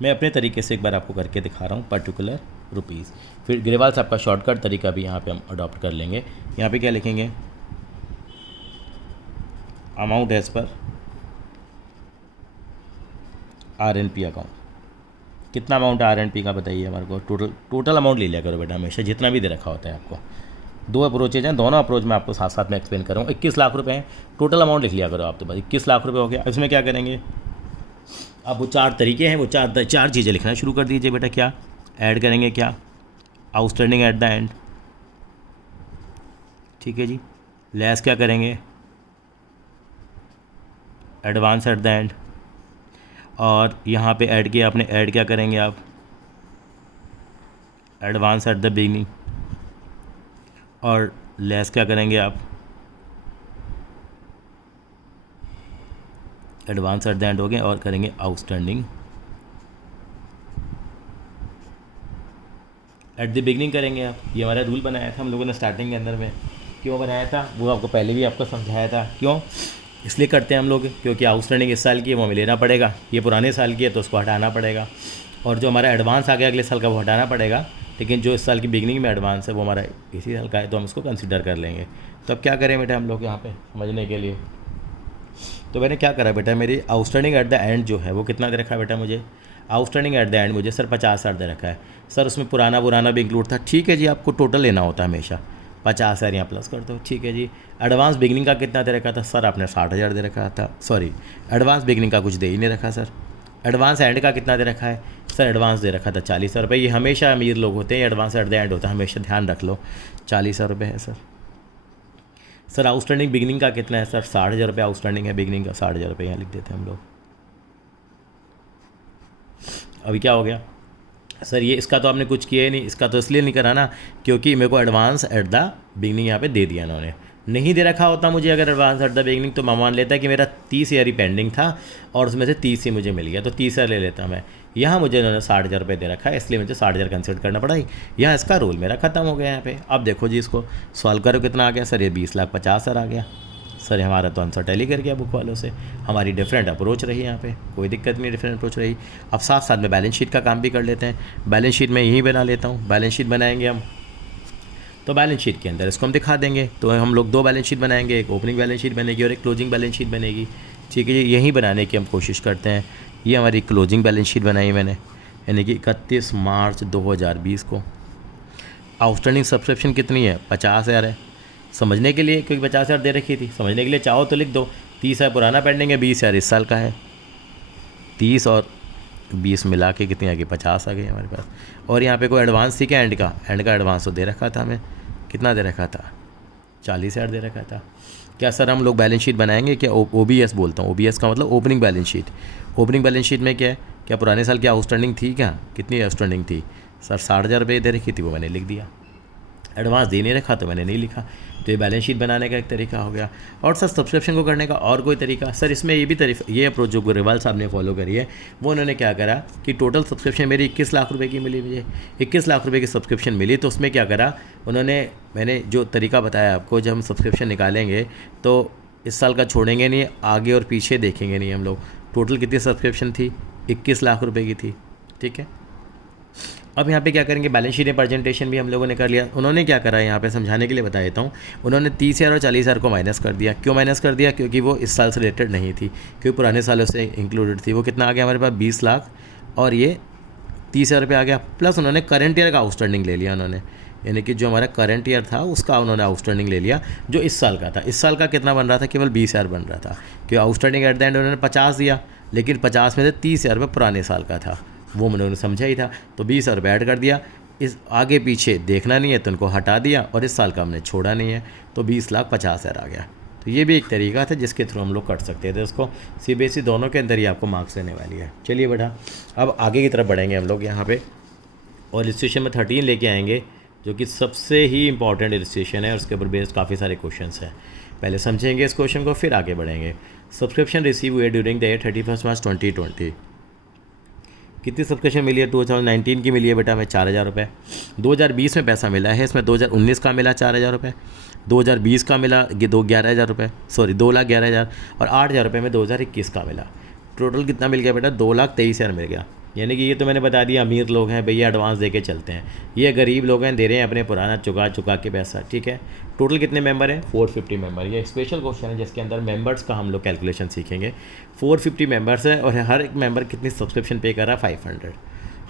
मैं अपने तरीके से एक बार आपको करके दिखा रहा हूँ, पर्टिकुलर रुपीज़। फिर ग्रेवाल साहब का शॉर्टकट तरीका भी यहाँ पे हम अडॉप्ट कर लेंगे। यहाँ पे क्या लिखेंगे, amount as per RNP account, कितना अमाउंट है RNP का बताइए हमारे को, टोटल अमाउंट ले लिया करो बेटा हमेशा, जितना भी दे रखा होता है आपको। दो अप्रोचेज हैं, दोनों अप्रोच में आपको साथ साथ में एक्सप्लेन कर रहा हूँ। 21 लाख रुपये हैं, टोटल अमाउंट लिख लिया करो आप, तो बस 21 लाख रुपये हो गया। इसमें क्या करेंगे, अब वो 4 तरीके हैं, वो चार चीज़ें लिखना शुरू कर दीजिए बेटा। क्या ऐड करेंगे, क्या आउटस्टैंडिंग एट द एंड, ठीक है जी। लेस क्या करेंगे, एडवांस एट द एंड। और यहाँ पे ऐड किया आपने, ऐड क्या करेंगे आप, एडवांस एट द बिगनिंग। और लेस क्या करेंगे आप, एडवांस एट द एंड हो गए। और करेंगे आउटस्टैंडिंग एट द बिगनिंग करेंगे आप। ये हमारा रूल बनाया था हम लोगों ने स्टार्टिंग के अंदर में, क्यों बनाया था वो आपको पहले भी आपको समझाया था। क्यों इसलिए करते हैं हम लोग, क्योंकि आउटस्टैंडिंग इस साल की है वो हमें लेना पड़ेगा, ये पुराने साल की है तो उसको हटाना पड़ेगा। और जो हमारा एडवांस आ गया अगले साल का वो हटाना पड़ेगा, लेकिन जो इस साल की बिगनिंग में एडवांस है वो हमारा इसी साल का है, तो हम उसको कंसिडर कर लेंगे। तो अब क्या करें बेटा हम लोग यहाँ पे समझने के लिए, तो मैंने क्या करा बेटा, मेरी आउटस्टैंडिंग एट द एंड जो है वो कितना दे रखा है बेटा मुझे, आउटस्टैंडिंग एट द एंड मुझे सर 50,000 दे रखा है। सर उसमें पुराना भी इंक्लूड था, ठीक है जी, आपको टोटल लेना होता है हमेशा, 50,000 यहाँ प्लस कर दो, ठीक है जी। एडवांस बिगनिंग का कितना दे रखा था सर, आपने 60,000 दे रखा था, सॉरी एडवांस बिगनिंग का कुछ दे ही नहीं रखा सर। एडवांस एंड का कितना दे रखा है सर, एडवांस दे रखा था 40,000 रुपये। ये हमेशा अमीर लोग होते हैं, एडवांस एट द एंड होता है, हमेशा ध्यान रख लो, 40,000 रुपये है सर। सर आउटस्टैंडिंग बिगनिंग का कितना है सर, 60,000 रुपये आउटस्टैंडिंग है बिगनिंग का, 60,000 रुपये यहाँ लिख देते हैं हम लोग। अभी क्या हो गया सर, ये इसका तो आपने कुछ किया ही नहीं, इसका तो इसलिए नहीं करा ना क्योंकि मेरे को एडवांस एट द बिगनिंग यहाँ पे दे दिया इन्होंने। नहीं दे रखा होता मुझे अगर एडवांस एट द बिगनिंग, तो मैं मान लेता कि मेरा 30,000 ही पेंडिंग था और उसमें से 30 ही मुझे मिल गया, तो 30,000 ले लेता मैं। यहाँ मुझे इन्होंने 60,000 रुपये दे रखा है, इसलिए मुझे 60,000 कंसिडर करना पड़ा ही। यहाँ इसका रूल मेरा ख़त्म हो गया यहाँ पे। अब देखो जी, इसको सॉल्व करो कितना आ गया सर, ये 20,50,000 आ गया सर। हमारा तो आंसर टैली कर गया बुक वालों से। हमारी डिफरेंट अप्रोच रही यहाँ पे, कोई दिक्कत नहीं, डिफरेंट अप्रोच रही। अब साथ साथ में बैलेंस शीट का काम भी कर लेते हैं। बैलेंस शीट में यही बना लेता हूँ, बैलेंस शीट बनाएंगे हम, तो बैलेंस शीट के अंदर इसको हम दिखा देंगे। तो हम लोग 2 बैलेंस शीट बनाएंगे, एक ओपनिंग बैलेंस शीट बनेगी और एक क्लोजिंग बैलेंस शीट बनेगी, ठीक है जी। यही बनाने की हम कोशिश करते हैं। ये हमारी क्लोजिंग बैलेंस शीट बनाई मैंने, यानी कि 31 मार्च 2020 को। आउटस्टैंडिंग सब्सक्रिप्शन कितनी है, 50,000 है। समझने के लिए, क्योंकि 50,000 दे रखी थी, समझने के लिए चाहो तो लिख दो 30,000 पुराना पेंडिंग है, 20,000 इस साल का है। 30 और 20 मिला के कितनी आ गई, 50 आ गई हमारे पास। और यहाँ पे कोई एडवांस थी क्या, एंड का एडवांस तो दे रखा था हमें, कितना दे रखा था, 40,000 दे रखा था। क्या सर हम लोग बैलेंस शीट बनाएंगे क्या, OBS बोलता हूँ, OBS का मतलब opening balance sheet. Opening balance sheet में क्या है, क्या पुराने साल की आउटस्टैंडिंग थी क्या, कितनी आउटस्टैंडिंग थी सर, 60,000 रुपये दे रखी थी, वो मैंने लिख दिया। एडवांस दे नहीं रखा तो मैंने नहीं लिखा। तो ये बैलेंस शीट बनाने का एक तरीका हो गया। और सर सब्सक्रिप्शन को करने का और कोई तरीका? सर इसमें ये अप्रोच जो ग्रेवाल साहब ने फॉलो करी है, वो उन्होंने क्या करा कि टोटल सब्सक्रिप्शन मेरी 21 लाख रुपए की मिली, मुझे 21 लाख रुपए की सब्सक्रिप्शन मिली। तो उसमें क्या करा मैंने जो तरीका बताया आपको, जब हम सब्सक्रिप्शन निकालेंगे तो इस साल का छोड़ेंगे नहीं, आगे और पीछे देखेंगे नहीं हम लोग। टोटल कितनी सब्सक्रिप्शन थी? 21 लाख रुपए की थी, ठीक है। अब यहाँ पे क्या करेंगे, बैलेंस शीट प्रेजेंटेशन भी हम लोगों ने कर लिया। उन्होंने क्या करा, यहाँ पे समझाने के लिए बता देता हूँ। उन्होंने 30,000 और 40,000 को माइनस कर दिया। क्यों माइनस कर दिया? क्योंकि वो इस साल से रिलेटेड नहीं थी, क्योंकि पुराने सालों से इंक्लूडेड थी। वो कितना आ गया हमारे पास? 20 लाख, और ये 30,000 रुपये आ गया। प्लस उन्होंने करंट ईयर का आउटस्टैंडिंग ले लिया उन्होंने, यानी कि जो हमारा करंट ईयर था उसका उन्होंने आउटस्टैंडिंग ले लिया, जो इस साल का था। इस साल का कितना बन रहा था? केवल 20,000 बन रहा था, क्योंकि आउटस्टैंडिंग एट द एंड उन्होंने 50 दिया, लेकिन 50 में से 30,000 रुपये पुराने साल का था, वो उन्होंने समझा ही था। तो 20,000 रुपये ऐड कर दिया। इस आगे पीछे देखना नहीं है तो उनको हटा दिया, और इस साल का हमने छोड़ा नहीं है, तो 20,50,000 आ गया। तो ये भी एक तरीका था जिसके थ्रू हम लोग कर सकते थे उसको। CBSE दोनों के अंदर ही आपको मार्क्स देने वाली है। चलिए बेटा, अब आगे की तरफ बढ़ेंगे हम लोग यहाँ पे, और इलस्ट्रेशन में 13 लेके आएंगे, जो कि सबसे ही इंपॉर्टेंट इलस्ट्रेशन है। उसके ऊपर बेस्ड काफ़ी सारे क्वेश्चंस हैं। पहले समझेंगे इस क्वेश्चन को, फिर आगे बढ़ेंगे। सब्सक्रिप्शन रिसीव हुए ड्यूरिंग द ईयर 31 मार्च 2020। कितनी सब्सक्रिप्शन मिली है? 2019 की मिली है बेटा हमें 4,000 रुपये। 2020 में पैसा मिला है, इसमें 2019 का मिला 4,000 रुपये, 2020 का मिला 11,000 रुपये, सॉरी 2,11,000, और 8,000 रुपये में 2021 का मिला। टोटल कितना मिल गया बेटा? 2,23,000 मिल गया। यानी कि ये तो मैंने बता दिया अमीर लोग हैं भैया, एडवांस दे के चलते हैं। ये गरीब लोग हैं, दे रहे हैं अपने पुराना चुका के पैसा, ठीक है। टोटल कितने मेंबर हैं? 450 मेंबर। ये स्पेशल क्वेश्चन है जिसके अंदर मेंबर्स का हम लोग कैलकुलेशन सीखेंगे। 450 मेंबर्स है, और हर एक मेंबर कितनी सब्सक्रिप्शन पे कर रहा है? 500।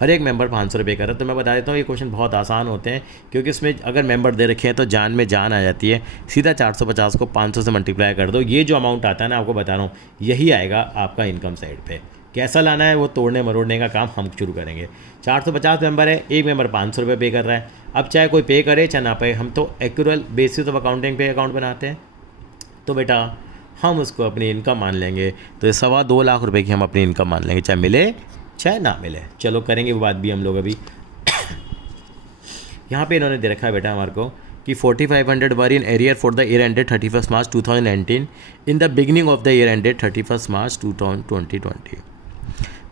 हर एक मेंबर 500 रुपये कर रहा है। तो मैं बता देता हूँ, ये क्वेश्चन बहुत आसान होते हैं, क्योंकि इसमें अगर मेंबर दे रखे हैं तो जान में जान आ जाती है। सीधा 450 को 500 से मल्टीप्लाई कर दो, ये जो अमाउंट आता है ना, आपको बता रहा हूँ, यही आएगा आपका इनकम साइड पे। कैसा लाना है वो तोड़ने मरोड़ने का काम हम शुरू करेंगे। 450 मेंबर है, एक मेंबर 500 रुपये पे कर रहा है। अब चाहे कोई पे करे चाहे ना पे, हम तो एक्यूरल बेसिस ऑफ अकाउंटिंग पे अकाउंट बनाते हैं, तो बेटा हम उसको अपनी इनकम मान लेंगे। तो ये 2.25 लाख रुपए की हम अपनी इनकम मान लेंगे, चाहे मिले चाहे ना मिले। चलो करेंगे वो बात भी हम लोग अभी। यहाँ पे इन्होंने दे रखा है बेटा हमारे को कि 4,500 were in arrear for the year ended 31 March 2019 in the beginning of the year ended 31 March 2020।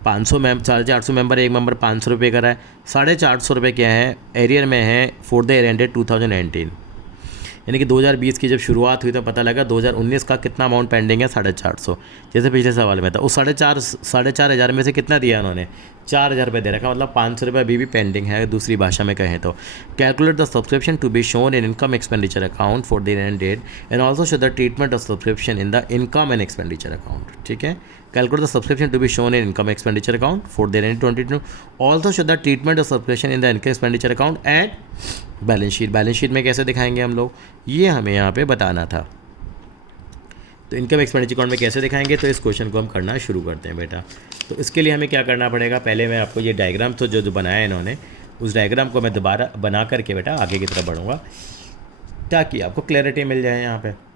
450 member, एक मेंबर 500 रुपये का है। 450 रुपये क्या है? एरियर में है फॉर द ईयर एंडेड 2019, यानी कि 2020 की जब शुरुआत हुई तो पता लगा 2019 का कितना अमाउंट पेंडिंग है? 450। जैसे पिछले सवाल में था, उस 4,500 में से कितना दिया उन्होंने? 4,000 रुपये दे रखा, मतलब 500 रुपये अभी भी पेंडिंग है, दूसरी भाषा में कहें तो। Calculate the subscription to be shown in income expenditure account for the end date and also show the treatment of subscription in the income and expenditure account, ठीक है। Calculate the subscription to be shown in income expenditure account for the year 2022. Also show the treatment of subscription in the income expenditure account and balance sheet. Balance sheet में कैसे दिखाएंगे हम लोग, ये हमें यहाँ पे बताना था। तो इनकम एक्सपेंडिचर अकाउंट में कैसे दिखाएंगे, तो इस क्वेश्चन को हम करना शुरू करते हैं बेटा। तो इसके लिए हमें क्या करना पड़ेगा? पहले मैं आपको ये डायग्राम तो जो बनाया इन्होंने, उस डायग्राम को मैं दोबारा बना करके बेटा आगे की तरफ बढ़ूँगा, ताकि आपको क्लैरिटी मिल जाए यहाँ पे।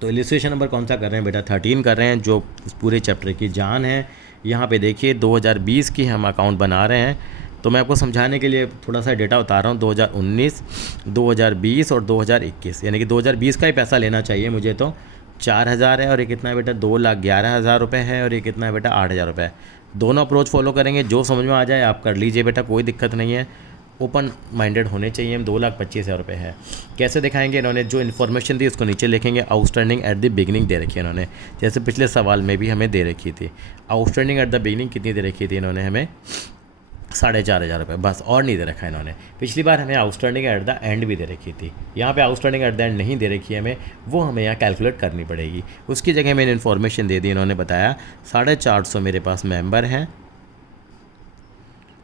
तो इलस्ट्रेशन नंबर कौन सा कर रहे हैं बेटा? 13 कर रहे हैं, जो इस पूरे चैप्टर की जान है। यहाँ पे देखिए 2020 की हम अकाउंट बना रहे हैं। तो मैं आपको समझाने के लिए थोड़ा सा डेटा बता रहा हूँ। 2019, 2020 और 2021, यानी कि 2020 का ही पैसा लेना चाहिए मुझे, तो 4,000 है, और ये कितना है बेटा? 2,11,000 रुपये है, और ये कितना है बेटा? 8,000 रुपये। दोनों अप्रोच फॉलो करेंगे, जो समझ में आ जाए आप कर लीजिए बेटा, कोई दिक्कत नहीं है। ओपन माइंडेड होने चाहिए। हम 2,25,000 रुपये है। कैसे दिखाएंगे? इन्होंने जो इन्फॉर्मेशन दी उसको नीचे लिखेंगे। Outstanding at the beginning they रखी है इन्होंने, जैसे पिछले सवाल में भी हमें दे रखी थी। आउटस्टैंडिंग एट द बिगिनिंग कितनी दे रखी थी इन्होंने? हमें 4,500 रुपये, बस, और नहीं दे रखा इन्होंने। पिछली बार हमें आउटस्टैंडिंग एट द एंड भी दे रखी थी, यहाँ पे आउटस्टैंडिंग एट द एंड नहीं दे रखी है हमें, वो हमें यहाँ कैलकुलेट करनी पड़ेगी। उसकी जगह मैंने इन्फॉर्मेशन दे दी। इन्होंने बताया 450 मेरे पास मेंबर हैं,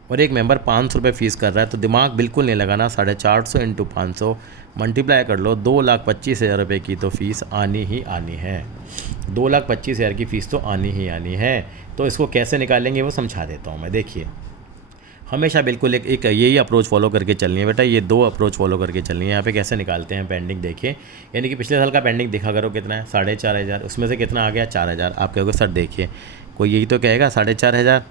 और एक मेंबर 500 रुपये फ़ीस कर रहा है। तो दिमाग बिल्कुल नहीं लगाना, 450 इंटू 500 मल्टीप्लाई कर लो, 2,25,000 रुपये की तो फ़ीस आनी ही आनी है। 2,25,000 की फ़ीस तो आनी ही आनी है। तो इसको कैसे निकालेंगे वो समझा देता हूँ मैं। देखिए, हमेशा बिल्कुल एक यही अप्रोच फॉलो करके चलनी है बेटा, ये 2 अप्रोच फॉलो करके चलनी है। यहाँ पे कैसे निकालते हैं पेंडिंग देखिए, यानी कि पिछले साल का पेंडिंग दिखा करो कितना है? 4,500। उसमें से कितना आ गया? 4,000। आप कहोगे सर देखिए, कोई यही तो कहेगा 4,500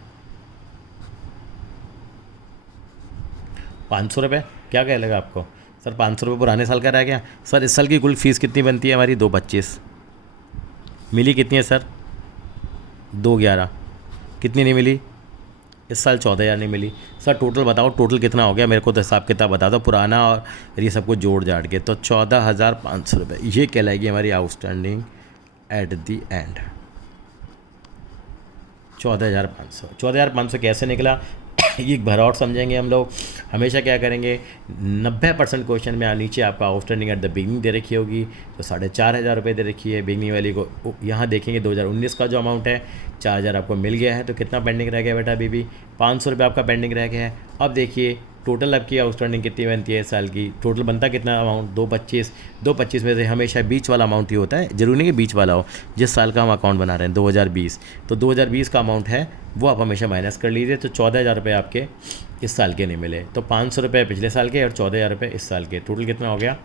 500 रुपये, क्या कह लगा आपको? सर 500 रुपये पुराने साल का रह गया। सर इस साल की कुल फ़ीस कितनी बनती है हमारी? 225। मिली कितनी है सर? 211। कितनी नहीं मिली? इस साल 14,000 नहीं मिली। सर टोटल बताओ, टोटल कितना हो गया? मेरे को तो हिसाब किताब बता दो पुराना और ये सब कुछ जोड़ जाड़ के। तो 14,500 रुपये ये कहलाएगी हमारी आउटस्टैंडिंग एट दी एंड। 14,500। 14,500 कैसे निकला? ये एक बार और समझेंगे हम लोग। हमेशा क्या करेंगे, 90% क्वेश्चन में नीचे आपका आउटस्टैंडिंग एट द बिगनिंग दे रखी होगी, तो 4,500 रुपये दे रखी है बिगनिंग वाली को। यहाँ देखेंगे 2019 का जो अमाउंट है 4,000 आपको मिल गया है, तो कितना पेंडिंग रह गया बेटा? अभी भी 500 रुपये आपका पेंडिंग रह गया है। अब देखिए टोटल आपकी आउटस्टैंडिंग कितनी बनती है इस साल की? टोटल बनता कितना अमाउंट? 225। 225 में से हमेशा बीच वाला अमाउंट ही होता है, जरूरी नहीं कि बीच वाला हो। जिस साल का हम अकाउंट बना रहे हैं 2020, तो 2020 का अमाउंट है वो आप हमेशा माइनस कर लीजिए। तो 14,000 रुपये आपके इस साल के नहीं मिले, तो 500 रुपये पिछले साल के और 14,000 रुपये इस साल के, टोटल कितना हो गया?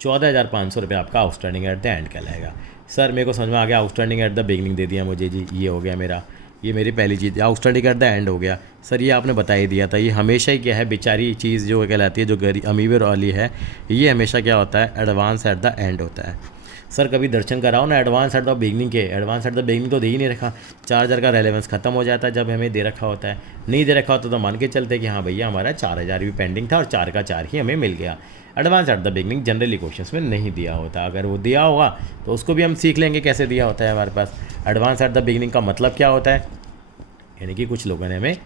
14,500 रुपये आपका आउटस्टैंडिंग एट द एंड कहलाएगा। सर मेरे को समझ में आ गया, आउटस्टैंडिंग एट द बिगनिंग दे दिया मुझे जी, ये हो गया मेरा, ये मेरी पहली चीज़। आउटस्टैंडिंग एट द एंड हो गया। सर ये आपने बता ही दिया था, ये हमेशा ही क्या है, बेचारी चीज़ जो कहलाती है, जो अमीर वाली है, ये हमेशा क्या होता है? एडवांस एट द एंड होता है। सर कभी दर्शन कराओ ना एडवांस एट द बिगनिंग के, एडवांस एट द बिगनिंग तो दे ही नहीं रखा। 4,000 का रेलेवेंस खत्म हो जाता है जब हमें दे रखा होता है। नहीं दे रखा होता तो मान के चलते कि हाँ भैया हमारा 4,000 भी पेंडिंग था और 4 का 4 ही हमें मिल गया। Advance at the beginning generally questions में नहीं दिया होता, अगर वो दिया होगा तो उसको भी हम सीख लेंगे कैसे दिया होता है हमारे पास। एडवांस एट द बिगनिंग का मतलब क्या होता है, यानी कि कुछ लोगों ने हमें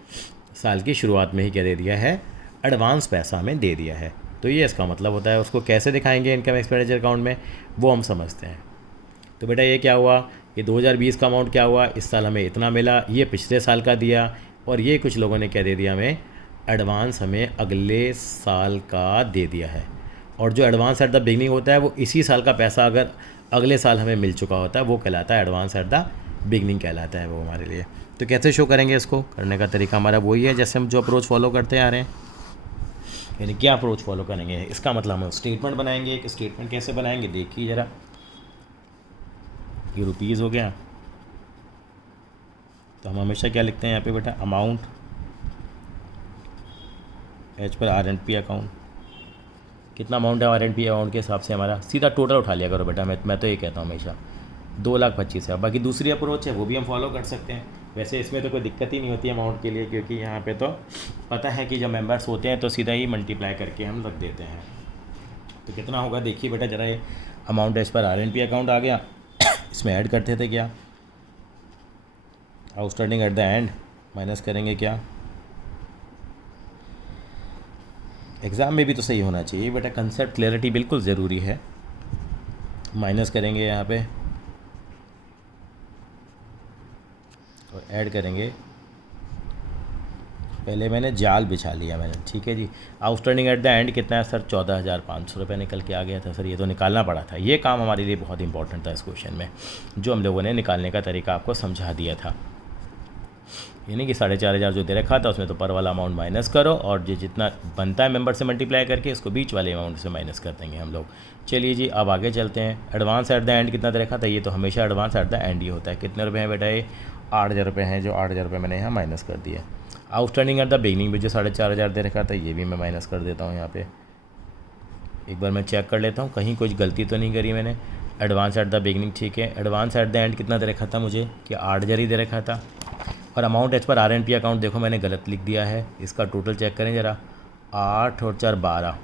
साल की शुरुआत में ही क्या दे दिया है? एडवांस पैसा हमें दे दिया है, तो ये इसका मतलब होता है। उसको कैसे दिखाएंगे इनकम एक्सपेंडिचर अकाउंट में, वो हम समझते हैं। तो बेटा ये क्या हुआ, ये 2020 का अमाउंट क्या हुआ, इस साल हमें इतना मिला, ये पिछले साल का दिया, और ये कुछ लोगों ने क्या दे दिया हमें? एडवांस हमें अगले साल का दे दिया है। और जो एडवांस एट द बिगनिंग होता है वो इसी साल का पैसा अगर अगले साल हमें मिल चुका होता है वो कहलाता है एडवांस एट द बिगनिंग कहलाता है वो हमारे लिए। तो कैसे शो करेंगे इसको? करने का तरीका हमारा वही है जैसे हम जो अप्रोच फॉलो करते आ रहे हैं। यानी क्या अप्रोच फॉलो करेंगे, इसका मतलब हम स्टेटमेंट बनाएंगे। एक स्टेटमेंट कैसे बनाएंगे देखिए ज़रा। ये रुपीज़ हो गया, तो हम हमेशा क्या लिखते हैं यहाँ पे बेटा? Amount as per RNP account. कितना अमाउंट है RNP अकाउंट के हिसाब से हमारा? सीधा टोटल उठा लिया करो बेटा, मैं तो ये कहता हूँ हमेशा 2,25,000। बाकी दूसरी अप्रोच है वो भी हम फॉलो कर सकते हैं। वैसे इसमें तो कोई दिक्कत ही नहीं होती अमाउंट के लिए, क्योंकि यहाँ पे तो पता है कि जब मेंबर्स होते हैं तो सीधा ही मल्टीप्लाई करके हम रख देते हैं। तो कितना होगा देखिए बेटा ज़रा, ये amount as per RNP account आ गया। इसमें ऐड करते थे क्या? Outstanding at the end minus करेंगे क्या? एग्ज़ाम में भी तो सही होना चाहिए बेटा, कंसेप्ट क्लैरिटी बिल्कुल ज़रूरी है। माइनस करेंगे यहाँ पे और ऐड करेंगे। पहले मैंने जाल बिछा लिया मैंने, ठीक है जी। आउटस्टैंडिंग एट द एंड कितना है सर? 14,500 रुपये निकल के आ गया था। सर ये तो निकालना पड़ा था, ये काम हमारे लिए बहुत इंपॉर्टेंट था इस क्वेश्चन में, जो हम लोगों ने निकालने का तरीका आपको समझा दिया था। यानी कि 4,500 जो दे रखा था उसमें तो पर वाला अमाउंट माइनस करो, और जो जितना बनता है मेंबर से मल्टीप्लाई करके उसको बीच वाले अमाउंट से माइनस कर देंगे हम लोग। चलिए जी अब आगे चलते हैं। एडवांस एट द एंड कितना दे रखा था? ये तो हमेशा advance at the and he होता है। कितने रुपये हैं बेटा? ये 8,000 रुपये हैं, जो 8,000 रुपये मैंने यहाँ माइनस कर दिया। आउटस्टैंडिंग एट द बिगनिंग भी जो 4,500 दे रखा था ये भी मैं माइनस कर देता हूँ यहाँ पे। एक बार मैं चेक कर लेता हूँ कहीं कुछ गलती तो नहीं करी मैंने। एडवांस एट द बिगनिंग ठीक है। एडवांस एट द एंड कितना दे रखा था मुझे? कि 8,000 ही दे रखा था। और amount as per RNP account देखो मैंने गलत लिख दिया है, इसका टोटल चेक करें ज़रा। 8 और 4 12,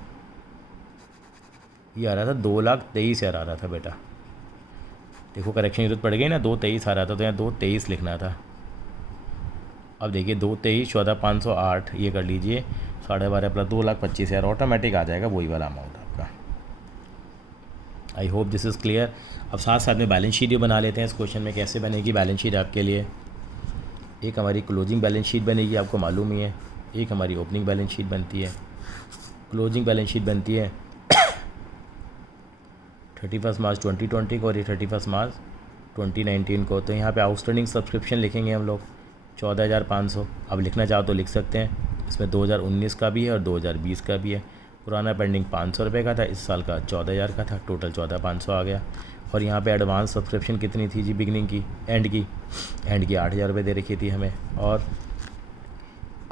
ये आ रहा था 2,23,000 आ रहा था बेटा। देखो करेक्शन की जरूरत पड़ गई ना, 2,23 आ रहा था तो यहाँ 2,23 लिखना था। अब देखिए 2,23 14,508 ये कर लीजिए, 12.5 प्लस 2,25,000 ऑटोमेटिक आ जाएगा वही वाला अमाउंट आपका। I hope this is clear. अब साथ साथ में बैलेंस शीट भी बना लेते हैं। इस क्वेश्चन में कैसे बनेगी बैलेंस शीट आपके लिए? एक हमारी क्लोजिंग बैलेंस शीट बनेगी, आपको मालूम ही है। एक हमारी ओपनिंग बैलेंस शीट बनती है। क्लोजिंग बैलेंस शीट बनती है 31 मार्च 2020 को और ये 31 मार्च 2019 को। तो यहाँ पे आउटस्टैंडिंग सब्सक्रिप्शन लिखेंगे हम लोग 14,500। अब लिखना चाहो तो लिख सकते हैं। इसमें 2019 का भी है और 2020 का भी है। पुराना पेंडिंग 500 रुपये का था, इस साल का 14,000 का था, टोटल 14,500 आ गया। और यहाँ पे एडवांस सब्सक्रिप्शन कितनी थी जी? बिगनिंग की, एंड की 8,000 रुपये दे रखी थी हमें। और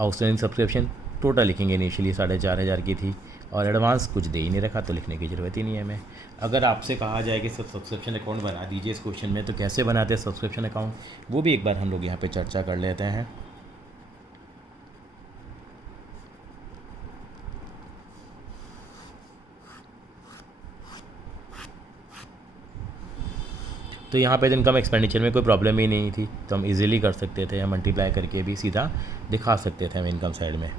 आउटस्टैंडिंग सब्सक्रिप्शन टोटल लिखेंगे इनिशियली 4,500 की थी। और एडवांस कुछ दे ही नहीं रखा तो लिखने की ज़रूरत ही नहीं है हमें। अगर आपसे कहा जाए कि सब सब्सक्रिप्शन अकाउंट बना दीजिए इस क्वेश्चन में, तो कैसे बनाते हैं सब्सक्रिप्शन अकाउंट, वो भी एक बार हम लोग यहाँ पे चर्चा कर लेते हैं। तो यहाँ पे इनकम एक्सपेंडिचर में कोई प्रॉब्लम ही नहीं थी, तो हम इजीली कर सकते थे, या मल्टीप्लाई करके भी सीधा दिखा सकते थे हम इनकम साइड में।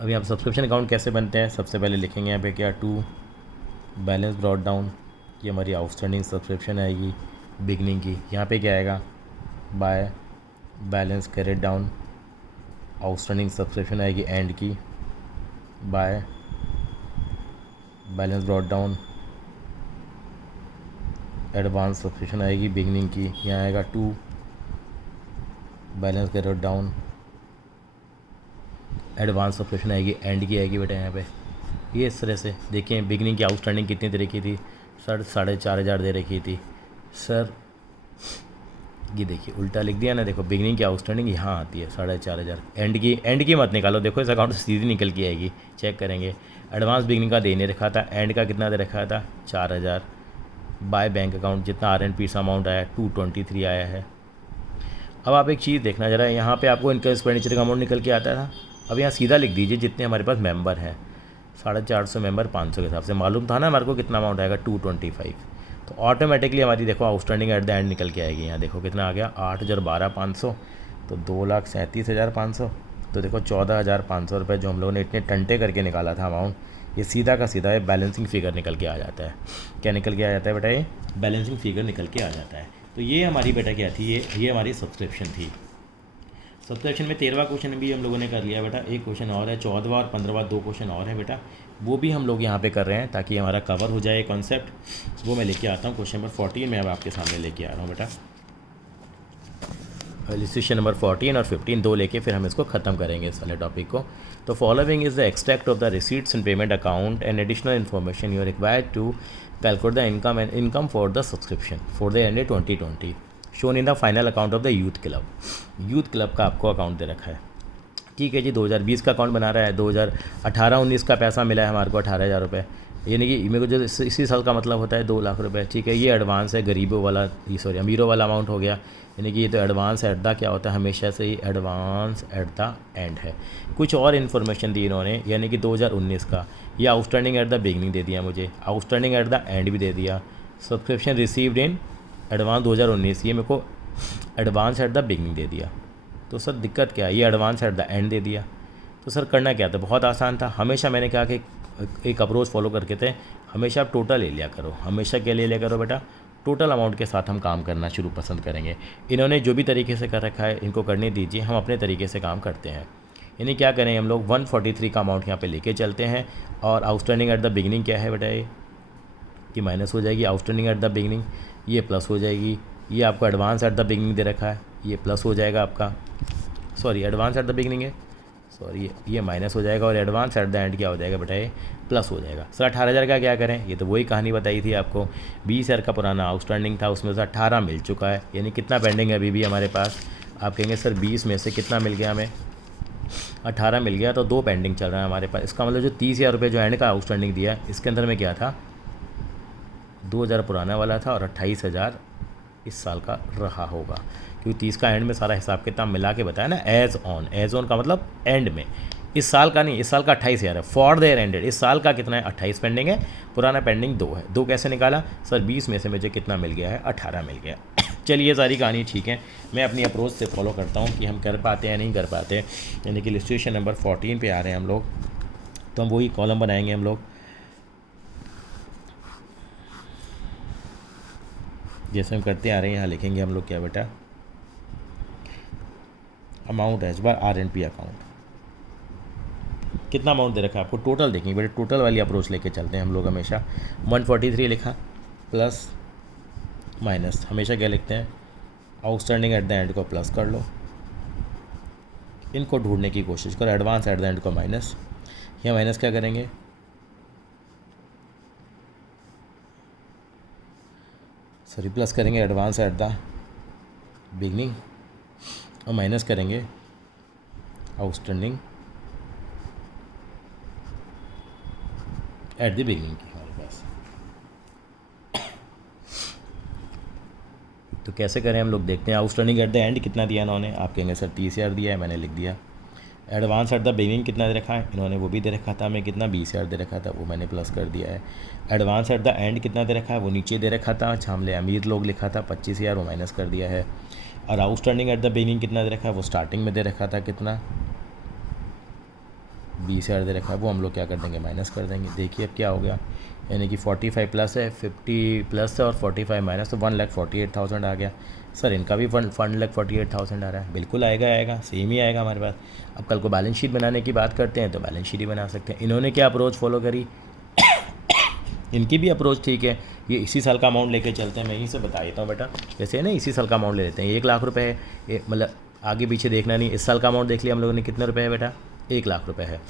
अभी आप सब्सक्रिप्शन अकाउंट कैसे बनते हैं, सबसे पहले लिखेंगे यहाँ पे क्या, टू बैलेंस ब्रॉट डाउन, ये हमारी आउटस्टैंडिंग सब्सक्रिप्शन आएगी बिगनिंग की। यहाँ पे क्या आएगा, by balance carried down, outstanding subscription आएगी एंड की, by balance brought down, advance subscription आएगी बिगनिंग की। यहाँ आएगा to balance carried down, advance subscription आएगी एंड की आएगी बेटा यहाँ पे। ये इस तरह से देखिए, बिगनिंग की आउटस्टैंडिंग कितनी दे रखी थी सर, 4,500 दे रखी थी सर। ये देखिए उल्टा लिख दिया ना, देखो बिगनिंग की आउटस्टैंडिंग यहाँ आती है 4,500, एंड की मत निकालो, देखो इस अकाउंट से सीधी निकल के आएगी, चेक करेंगे। एडवांस बिगनिंग का दे नहीं रखा था, एंड का कितना दे रखा था 4,000। बाय बैंक अकाउंट जितना R&P अमाउंट आया 223 आया है। अब आप एक चीज़ देखना ज़रा, यहाँ पे आपको इनकम एक्सपेंडिचर का अमाउंट निकल के आता था, अब यहाँ सीधा लिख दीजिए जितने हमारे पास मेंबर हैं, 450 मेंबर 500 के हिसाब से मालूम था ना हमारे को कितना अमाउंट आएगा 225, तो ऑटोमेटिकली हमारी देखो आउटस्टैंडिंग एट द एंड निकल के आएगी। यहाँ देखो कितना आ गया 8,012,500, तो 2,37,500, तो देखो 14,500 रुपये जो हम लोगों ने इतने टंटे करके निकाला था अमाउंट, ये सीधा का सीधा ये बैलेंसिंग फिगर निकल के आ जाता है। क्या निकल के आ जाता है बेटा, ये बैलेंसिंग फिगर निकल के आ जाता है। तो ये हमारी बेटा क्या थी, ये हमारी सब्सक्रिप्शन थी। सब्सक्रिप्शन में 13वां क्वेश्चन भी हम लोगों ने कर लिया बेटा, एक क्वेश्चन और है, 14वां और 15वां 2 क्वेश्चन और है बेटा, वो भी हम लोग यहाँ पे कर रहे हैं ताकि हमारा कवर हो जाए कॉन्सेप्ट। वो मैं लेके आता हूँ, क्वेश्चन नंबर 14 मैं अब आपके सामने लेके आ रहा हूँ बेटा। इलिस्ट्रेशन नंबर 14 और 15 दो लेके फिर हम इसको ख़त्म करेंगे इस वाले टॉपिक को। तो following is the extract of the receipts and payment account and additional information you are required to calculate the income for the subscription for the end 2020 shown in the final account of the youth club. Youth club का आपको account दे रखा है, ठीक है जी। 2020 का account बना रहा है, 2018-19 का पैसा मिला है हमारे को 18,000 रुपये, यानी कि मेरे को जो इसी साल का मतलब होता है 2 लाख रुपए, ठीक है। ये एडवांस है गरीबों वाला, ये सॉरी अमीरों वाला अमाउंट हो गया, यानी कि ये तो एडवांस एट द क्या होता है, हमेशा से ही एडवांस एट द एंड है। कुछ और इन्फॉर्मेशन दी इन्होंने, यानी कि 2019 का ये आउटस्टैंडिंग एट द बिगनिंग दे दिया मुझे, आउटस्टैंडिंग एट द एंड भी दे दिया, सब्सक्रिप्शन रिसीव्ड इन एडवांस 2019 ये मेरे को एडवांस एट द बिगनिंग दे दिया। तो सर दिक्कत क्या है, ये advance at the and they दिया। तो सर करना क्या था, बहुत आसान था। हमेशा मैंने कहा कि एक अप्रोच फॉलो करके थे, हमेशा आप टोटल ले लिया करो, हमेशा क्या ले लिया करो बेटा, टोटल अमाउंट के साथ हम काम करना शुरू पसंद करेंगे। इन्होंने जो भी तरीके से कर रखा है इनको करने दीजिए, हम अपने तरीके से काम करते हैं। यानी क्या करें, हम लोग 143 का अमाउंट यहाँ पे लेके चलते हैं, और आउटस्टैंडिंग एट द बिगनिंग क्या है बेटा, ये माइनस हो जाएगी, आउटस्टैंडिंग एट द बिगनिंग ये प्लस हो जाएगी, ये आपको एडवांस एट द बिगनिंग दे रखा है, ये प्लस हो जाएगा आपका, sorry advance at the beginning है, सॉरी ये माइनस हो जाएगा, और एडवांस एट द एंड क्या हो जाएगा बेटा, ये प्लस हो जाएगा। सर 18,000 का क्या करें, ये तो वही कहानी बताई थी आपको, 20,000 का पुराना आउटस्टैंडिंग था, उसमें से 18 मिल चुका है, यानी कितना पेंडिंग है अभी भी हमारे पास। आप कहेंगे सर 20 में से कितना मिल गया हमें, 18 मिल गया, तो 2 पेंडिंग चल रहा है हमारे पास। इसका मतलब जो 30,000 रुपये जो एंड का आउटस्टैंडिंग दिया, इसके अंदर में क्या था, 2,000 पुराना वाला था और 28,000 इस साल का रहा होगा, क्योंकि 30 का एंड में सारा हिसाब किताब मिला के बताया ना, एज ऑन का मतलब एंड में, इस साल का नहीं, इस साल का 28,000 है फॉर देयर एंडेड, इस साल का कितना है 28 पेंडिंग है, पुराना पेंडिंग 2 है। 2 कैसे निकाला सर, 20 में से मुझे कितना मिल गया है, 18 मिल गया। चलिए सारी कहानी ठीक है, मैं अपनी अप्रोच से फॉलो करता हूँ कि हम कर पाते हैं नहीं कर पाते। यानी कि इलस्ट्रेशन नंबर 14 पे आ रहे हैं हम लोग, तो हम वही कॉलम बनाएंगे हम लोग, जैसे हम करते आ रहे हैं। यहाँ लिखेंगे हम लोग क्या बेटा, अमाउंट एज बार R&P अकाउंट, कितना अमाउंट दे रखा है आपको, टोटल देखेंगे बेटा, टोटल वाली अप्रोच लेके चलते हैं हम लोग हमेशा। 143 लिखा, प्लस माइनस, हमेशा क्या लिखते हैं, आउटस्टैंडिंग एट द एंड को प्लस कर लो, इनको ढूंढने की कोशिश करो, एडवांस एट द एंड को माइनस, या माइनस क्या करेंगे, सॉरी प्लस करेंगे एडवांस एट द बिगनिंग, और माइनस करेंगे आउटस्टैंडिंग एट द बिगिनिंग की हमारे पास। तो कैसे करें हम लोग देखते हैं। आउटस्टैंडिंग एट द एंड कितना दिया इन्होंने, आप कहेंगे सर 30,000 दिया है, मैंने लिख दिया। एडवांस एट द बिगिनिंग कितना दे रखा है इन्होंने, वो भी दे रखा था हमें कितना 20,000 दे रखा था, वो मैंने प्लस कर दिया है। एडवांस एट द एंड कितना दे रखा है, वो नीचे दे रखा था, अच्छा हमने अमीर लोग लिखा था 25,000, वो माइनस कर दिया है। और आउटस्टैंडिंग एट द बिगिनिंग कितना दे रखा है, वो स्टार्टिंग में दे रखा था कितना 20,000 दे रखा है, वो हम लोग क्या कर देंगे माइनस कर देंगे। देखिए अब क्या हो गया, यानी कि 45 प्लस है, 50 प्लस है और 45 माइनस, तो 1,48,000 आ गया। सर इनका भी 1,48,000 आ रहा है, बिल्कुल आएगा सेम ही आएगा हमारे पास। अब कल को बैलेंस शीट बनाने की बात करते हैं तो बैलेंस शीट ही बना सकते हैं। इन्होंने क्या अप्रोच फॉलो करी इनकी भी अप्रोच ठीक है, ये इसी साल का अमाउंट लेके चलते हैं। मैं यहीं से बता देता हूँ बेटा, जैसे ना इसी साल का अमाउंट ले लेते हैं, 1 लाख रुपए है, मतलब आगे पीछे देखना नहीं, इस साल का अमाउंट देख लिया हम लोगों ने, कितने रुपए है बेटा 1 लाख रुपए है।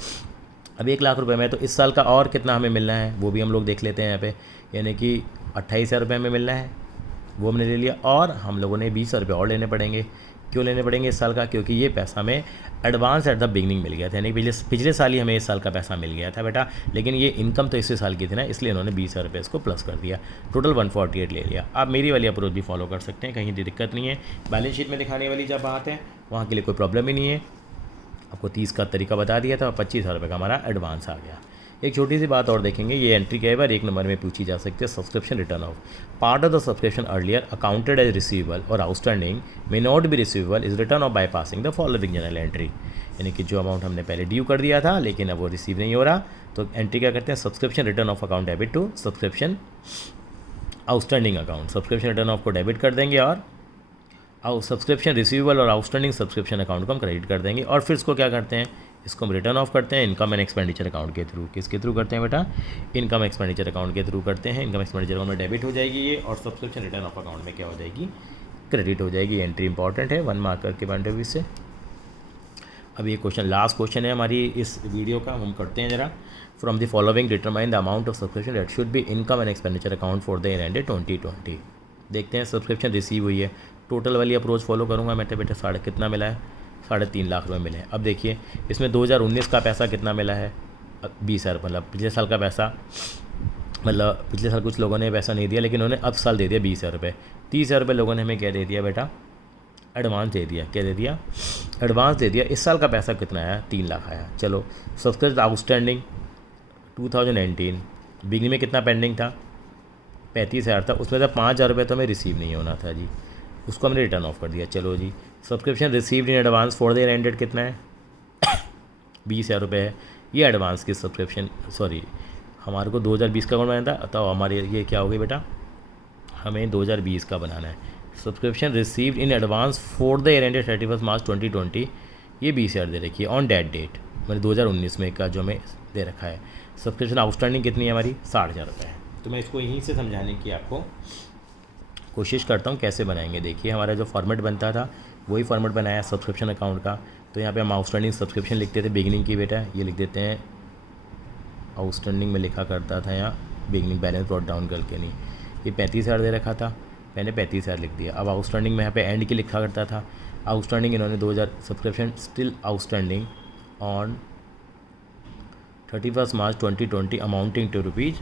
अब 1 लाख रुपए में तो इस साल का और कितना हमें मिलना है वो भी हम लोग देख लेते हैं यहाँ पे, यानी कि 28,000 रुपये में मिलना है, वो हमने ले लिया। और हम लोगों ने 20,000 रुपये और लेने पड़ेंगे। क्यों लेने पड़ेंगे इस साल का, क्योंकि ये पैसा हमें एडवांस एट द बिगनिंग मिल गया था, यानी पिछले साल ही हमें इस साल का पैसा मिल गया था बेटा, लेकिन ये इनकम तो इसी साल की थी ना, इसलिए इन्होंने 20,000 रुपये इसको प्लस कर दिया, टोटल 148 ले लिया। आप मेरी वाली अप्रोच भी फॉलो कर सकते हैं, कहीं दिक्कत नहीं है। बैलेंस शीट में दिखाने वाली जब बात है वहाँ के लिए कोई प्रॉब्लम ही नहीं है। आपको 30 का तरीका बता दिया था और 25,000 रुपये का हमारा एडवांस आ गया। एक छोटी सी बात और देखेंगे, ये एंट्री क्या है बार 1 नंबर में पूछी जा सकती है, subscription written off part of the subscription earlier accounted as receivable और outstanding may not be receivable is written off by passing the following journal entry, यानी कि जो अमाउंट हमने पहले ड्यू कर दिया था लेकिन अब वो रिसीव नहीं हो रहा, तो एंट्री क्या करते हैं, subscription written off account debit to subscription outstanding account, subscription written off को डेबिट कर देंगे और सब्सक्रिप्शन रिसीवेबल और आउटस्टैंडिंग सब्सक्रिप्शन अकाउंट को हम क्रेडिट कर देंगे। और फिर इसको क्या करते हैं, इसको हम रिटर्न ऑफ करते हैं इनकम एंड एक्सपेंडिचर अकाउंट के थ्रू। किसके थ्रू करते हैं बेटा, इनकम एक्सपेंडिचर अकाउंट के थ्रू करते हैं। इनकम एक्सपेंडिचर अकाउंट में डेबिट हो जाएगी ये, और सब्सक्रिप्शन रिटर्न ऑफ अकाउंट में क्या हो जाएगी, क्रेडिट हो जाएगी। एंट्री इंपॉर्टेंट है 1 मार्कर के पॉइंट ऑफ व्यू से। अब ये क्वेश्चन लास्ट क्वेश्चन है हमारी इस वीडियो का, हम करते हैं ज़रा। From the following determine the amount of subscription that should be income and expenditure account for the year ended 2020। देखते हैं सब्सक्रिप्शन रिसीव हुई है, टोटल वाली अप्रोच फॉलो करूँगा मैं, बेटे साढ़े कितना मिला है, 3.5 लाख रुपये मिले हैं। अब देखिए इसमें 2019 का पैसा कितना मिला है, 20,000, मतलब पिछले साल का पैसा, मतलब पिछले साल कुछ लोगों ने पैसा नहीं दिया लेकिन उन्होंने अब साल दे दिया 20,000 रुपये। 30,000 रुपये लोगों ने हमें क्या दे दिया बेटा, एडवांस दे दिया। क्या दे दिया, एडवांस दे दिया। इस साल का पैसा कितना आया, 3 लाख आया। चलो सब्सक्रिप्शन आउटस्टैंडिंग 2019 बिगनिंग में कितना पेंडिंग था, 35,000 था, उसमें से 5,000 रुपये तो हमें रिसीव नहीं होना था जी, उसको हमने रिटर्न ऑफ कर दिया। चलो जी, subscription received in advance for the year ended कितना है 20,000 रुपये है। ये एडवांस की सब्सक्रिप्शन, सॉरी हमारे को 2020 का कौन बनाना था, तो हमारे ये क्या हो गई बेटा, हमें 2020 का बनाना है। Subscription received in advance for the year ended 31 March 2020, ये 20,000 दे रखी है ऑन डेट डेट, मैंने 2019 में का जो हमें दे रखा है। सब्सक्रिप्शन आउटस्टैंडिंग कितनी है हमारी, 60,000 रुपये है। तो मैं इसको यहीं से समझाने की आपको कोशिश करता हूँ कैसे बनाएंगे। देखिए हमारा जो फॉर्मेट बनता था वही फॉर्मेट बनाया सब्सक्रिप्शन अकाउंट का। तो यहाँ पे हम आउटस्टैंडिंग सब्सक्रिप्शन लिखते थे बिगिनिंग की, बेटा ये लिख देते हैं, आउटस्टैंडिंग में लिखा करता था यहाँ, बिगिनिंग बैलेंस ब्रॉट डाउन करके नहीं। ये 35,000 दे रखा था, मैंने 35,000 लिख दिया। अब आउटस्टैंडिंग में यहाँ पे एंड की लिखा करता था, आउटस्टैंडिंग इन्होंने 2000 subscription still outstanding on 31 March 2020 amounting to rupees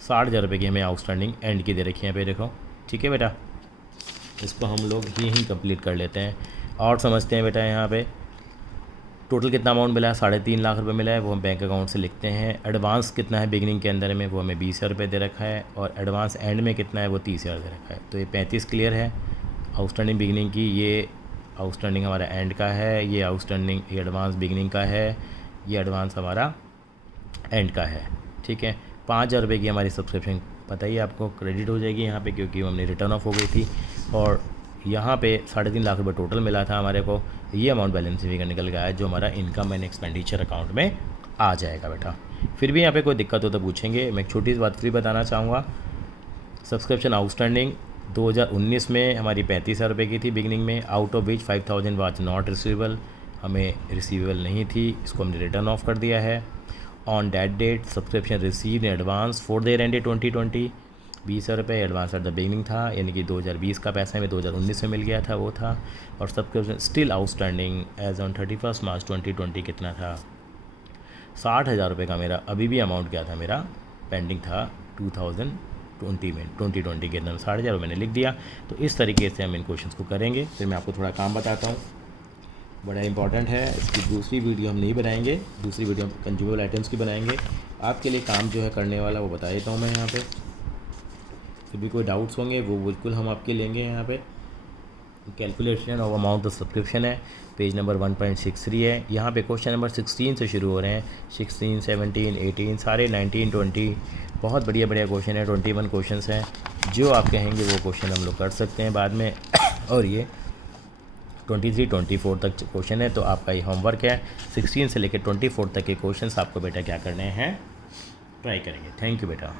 60,000 रुपये की हमें आउटस्टैंडिंग एंड की दे रखी है यहाँ पे, देखो ठीक है बेटा। इसको हम लोग यहीं कंप्लीट कर लेते हैं और समझते हैं बेटा। यहाँ पे टोटल कितना अमाउंट मिला है, 3.5 लाख रुपए मिला है, वो हम बैंक अकाउंट से लिखते हैं। एडवांस कितना है बिगिनिंग के अंदर में, वो हमें 20,000 रुपये दे रखा है, और एडवांस एंड में कितना है, वो 30,000 दे रखा है। तो ये 35 क्लियर है आउटस्टैंडिंग बिगिनिंग की, ये आउटस्टैंडिंग हमारा एंड का है, ये आउटस्टैंडिंग ये एडवांस बिगिनिंग का है, ये एडवांस हमारा एंड का है, ठीक है। 5,000 रुपये की हमारी सब्सक्रिप्शन पता ही आपको क्रेडिट हो जाएगी यहाँ पे, क्योंकि हमने रिटर्न ऑफ हो गई थी। और यहाँ पे 3.5 लाख रुपये टोटल मिला था हमारे को, ये अमाउंट बैलेंस शीट का निकल गया है जो हमारा इनकम एंड एक्सपेंडिचर अकाउंट में आ जाएगा बेटा। फिर भी यहाँ पे कोई दिक्कत हो तो पूछेंगे। मैं एक छोटी सी बात फिर बताना चाहूँगा, सब्सक्रिप्शन आउटस्टैंडिंग 2019 में हमारी 35,000 रुपये की थी बिगिनिंग में, out of which 5,000 was not receivable, हमें रिसीवेबल नहीं थी, इसको हमने रिटर्न ऑफ कर दिया है। On date date subscription receive in advance for the year ended 2020 20,000 रुपये एडवांस एट द बिगिनिंग था, यानी कि 2020 का पैसा हमें 2019 में मिल गया था, वो था। और subscription still outstanding as on 31 March 2020 कितना था, 60,000 रुपये का मेरा अभी भी अमाउंट क्या था, मेरा पेंडिंग था 2020 में, 2020 के अंदर 60,000 मैंने लिख दिया। तो इस तरीके से हम इन क्वेश्चंस को करेंगे। फिर मैं आपको थोड़ा काम बताता हूँ, बड़ा इंपॉर्टेंट है। इसकी दूसरी वीडियो हम नहीं बनाएंगे, दूसरी वीडियो हम कंज्यूमेबल आइटम्स की बनाएंगे। आपके लिए काम जो है करने वाला वो बता देता हूँ मैं यहाँ पे। फिर भी कोई डाउट्स होंगे वो बिल्कुल हम आपके लेंगे। यहाँ पे calculation of amount of subscription है, पेज नंबर 1.63 है। यहाँ पे क्वेश्चन नंबर 16 से शुरू हो रहे हैं, 16, 17, 18 सारे 19, 20 बहुत बढ़िया बढ़िया क्वेश्चन है। 21 क्वेश्चन हैं, जो आप कहेंगे वो क्वेश्चन हम लोग कर सकते हैं बाद में। और ये 23, 24 तक क्वेश्चन है, तो आपका ये होमवर्क है। 16 से लेकर 24 तक के क्वेश्चन आपको बेटा क्या करने हैं, ट्राई करेंगे। थैंक यू बेटा।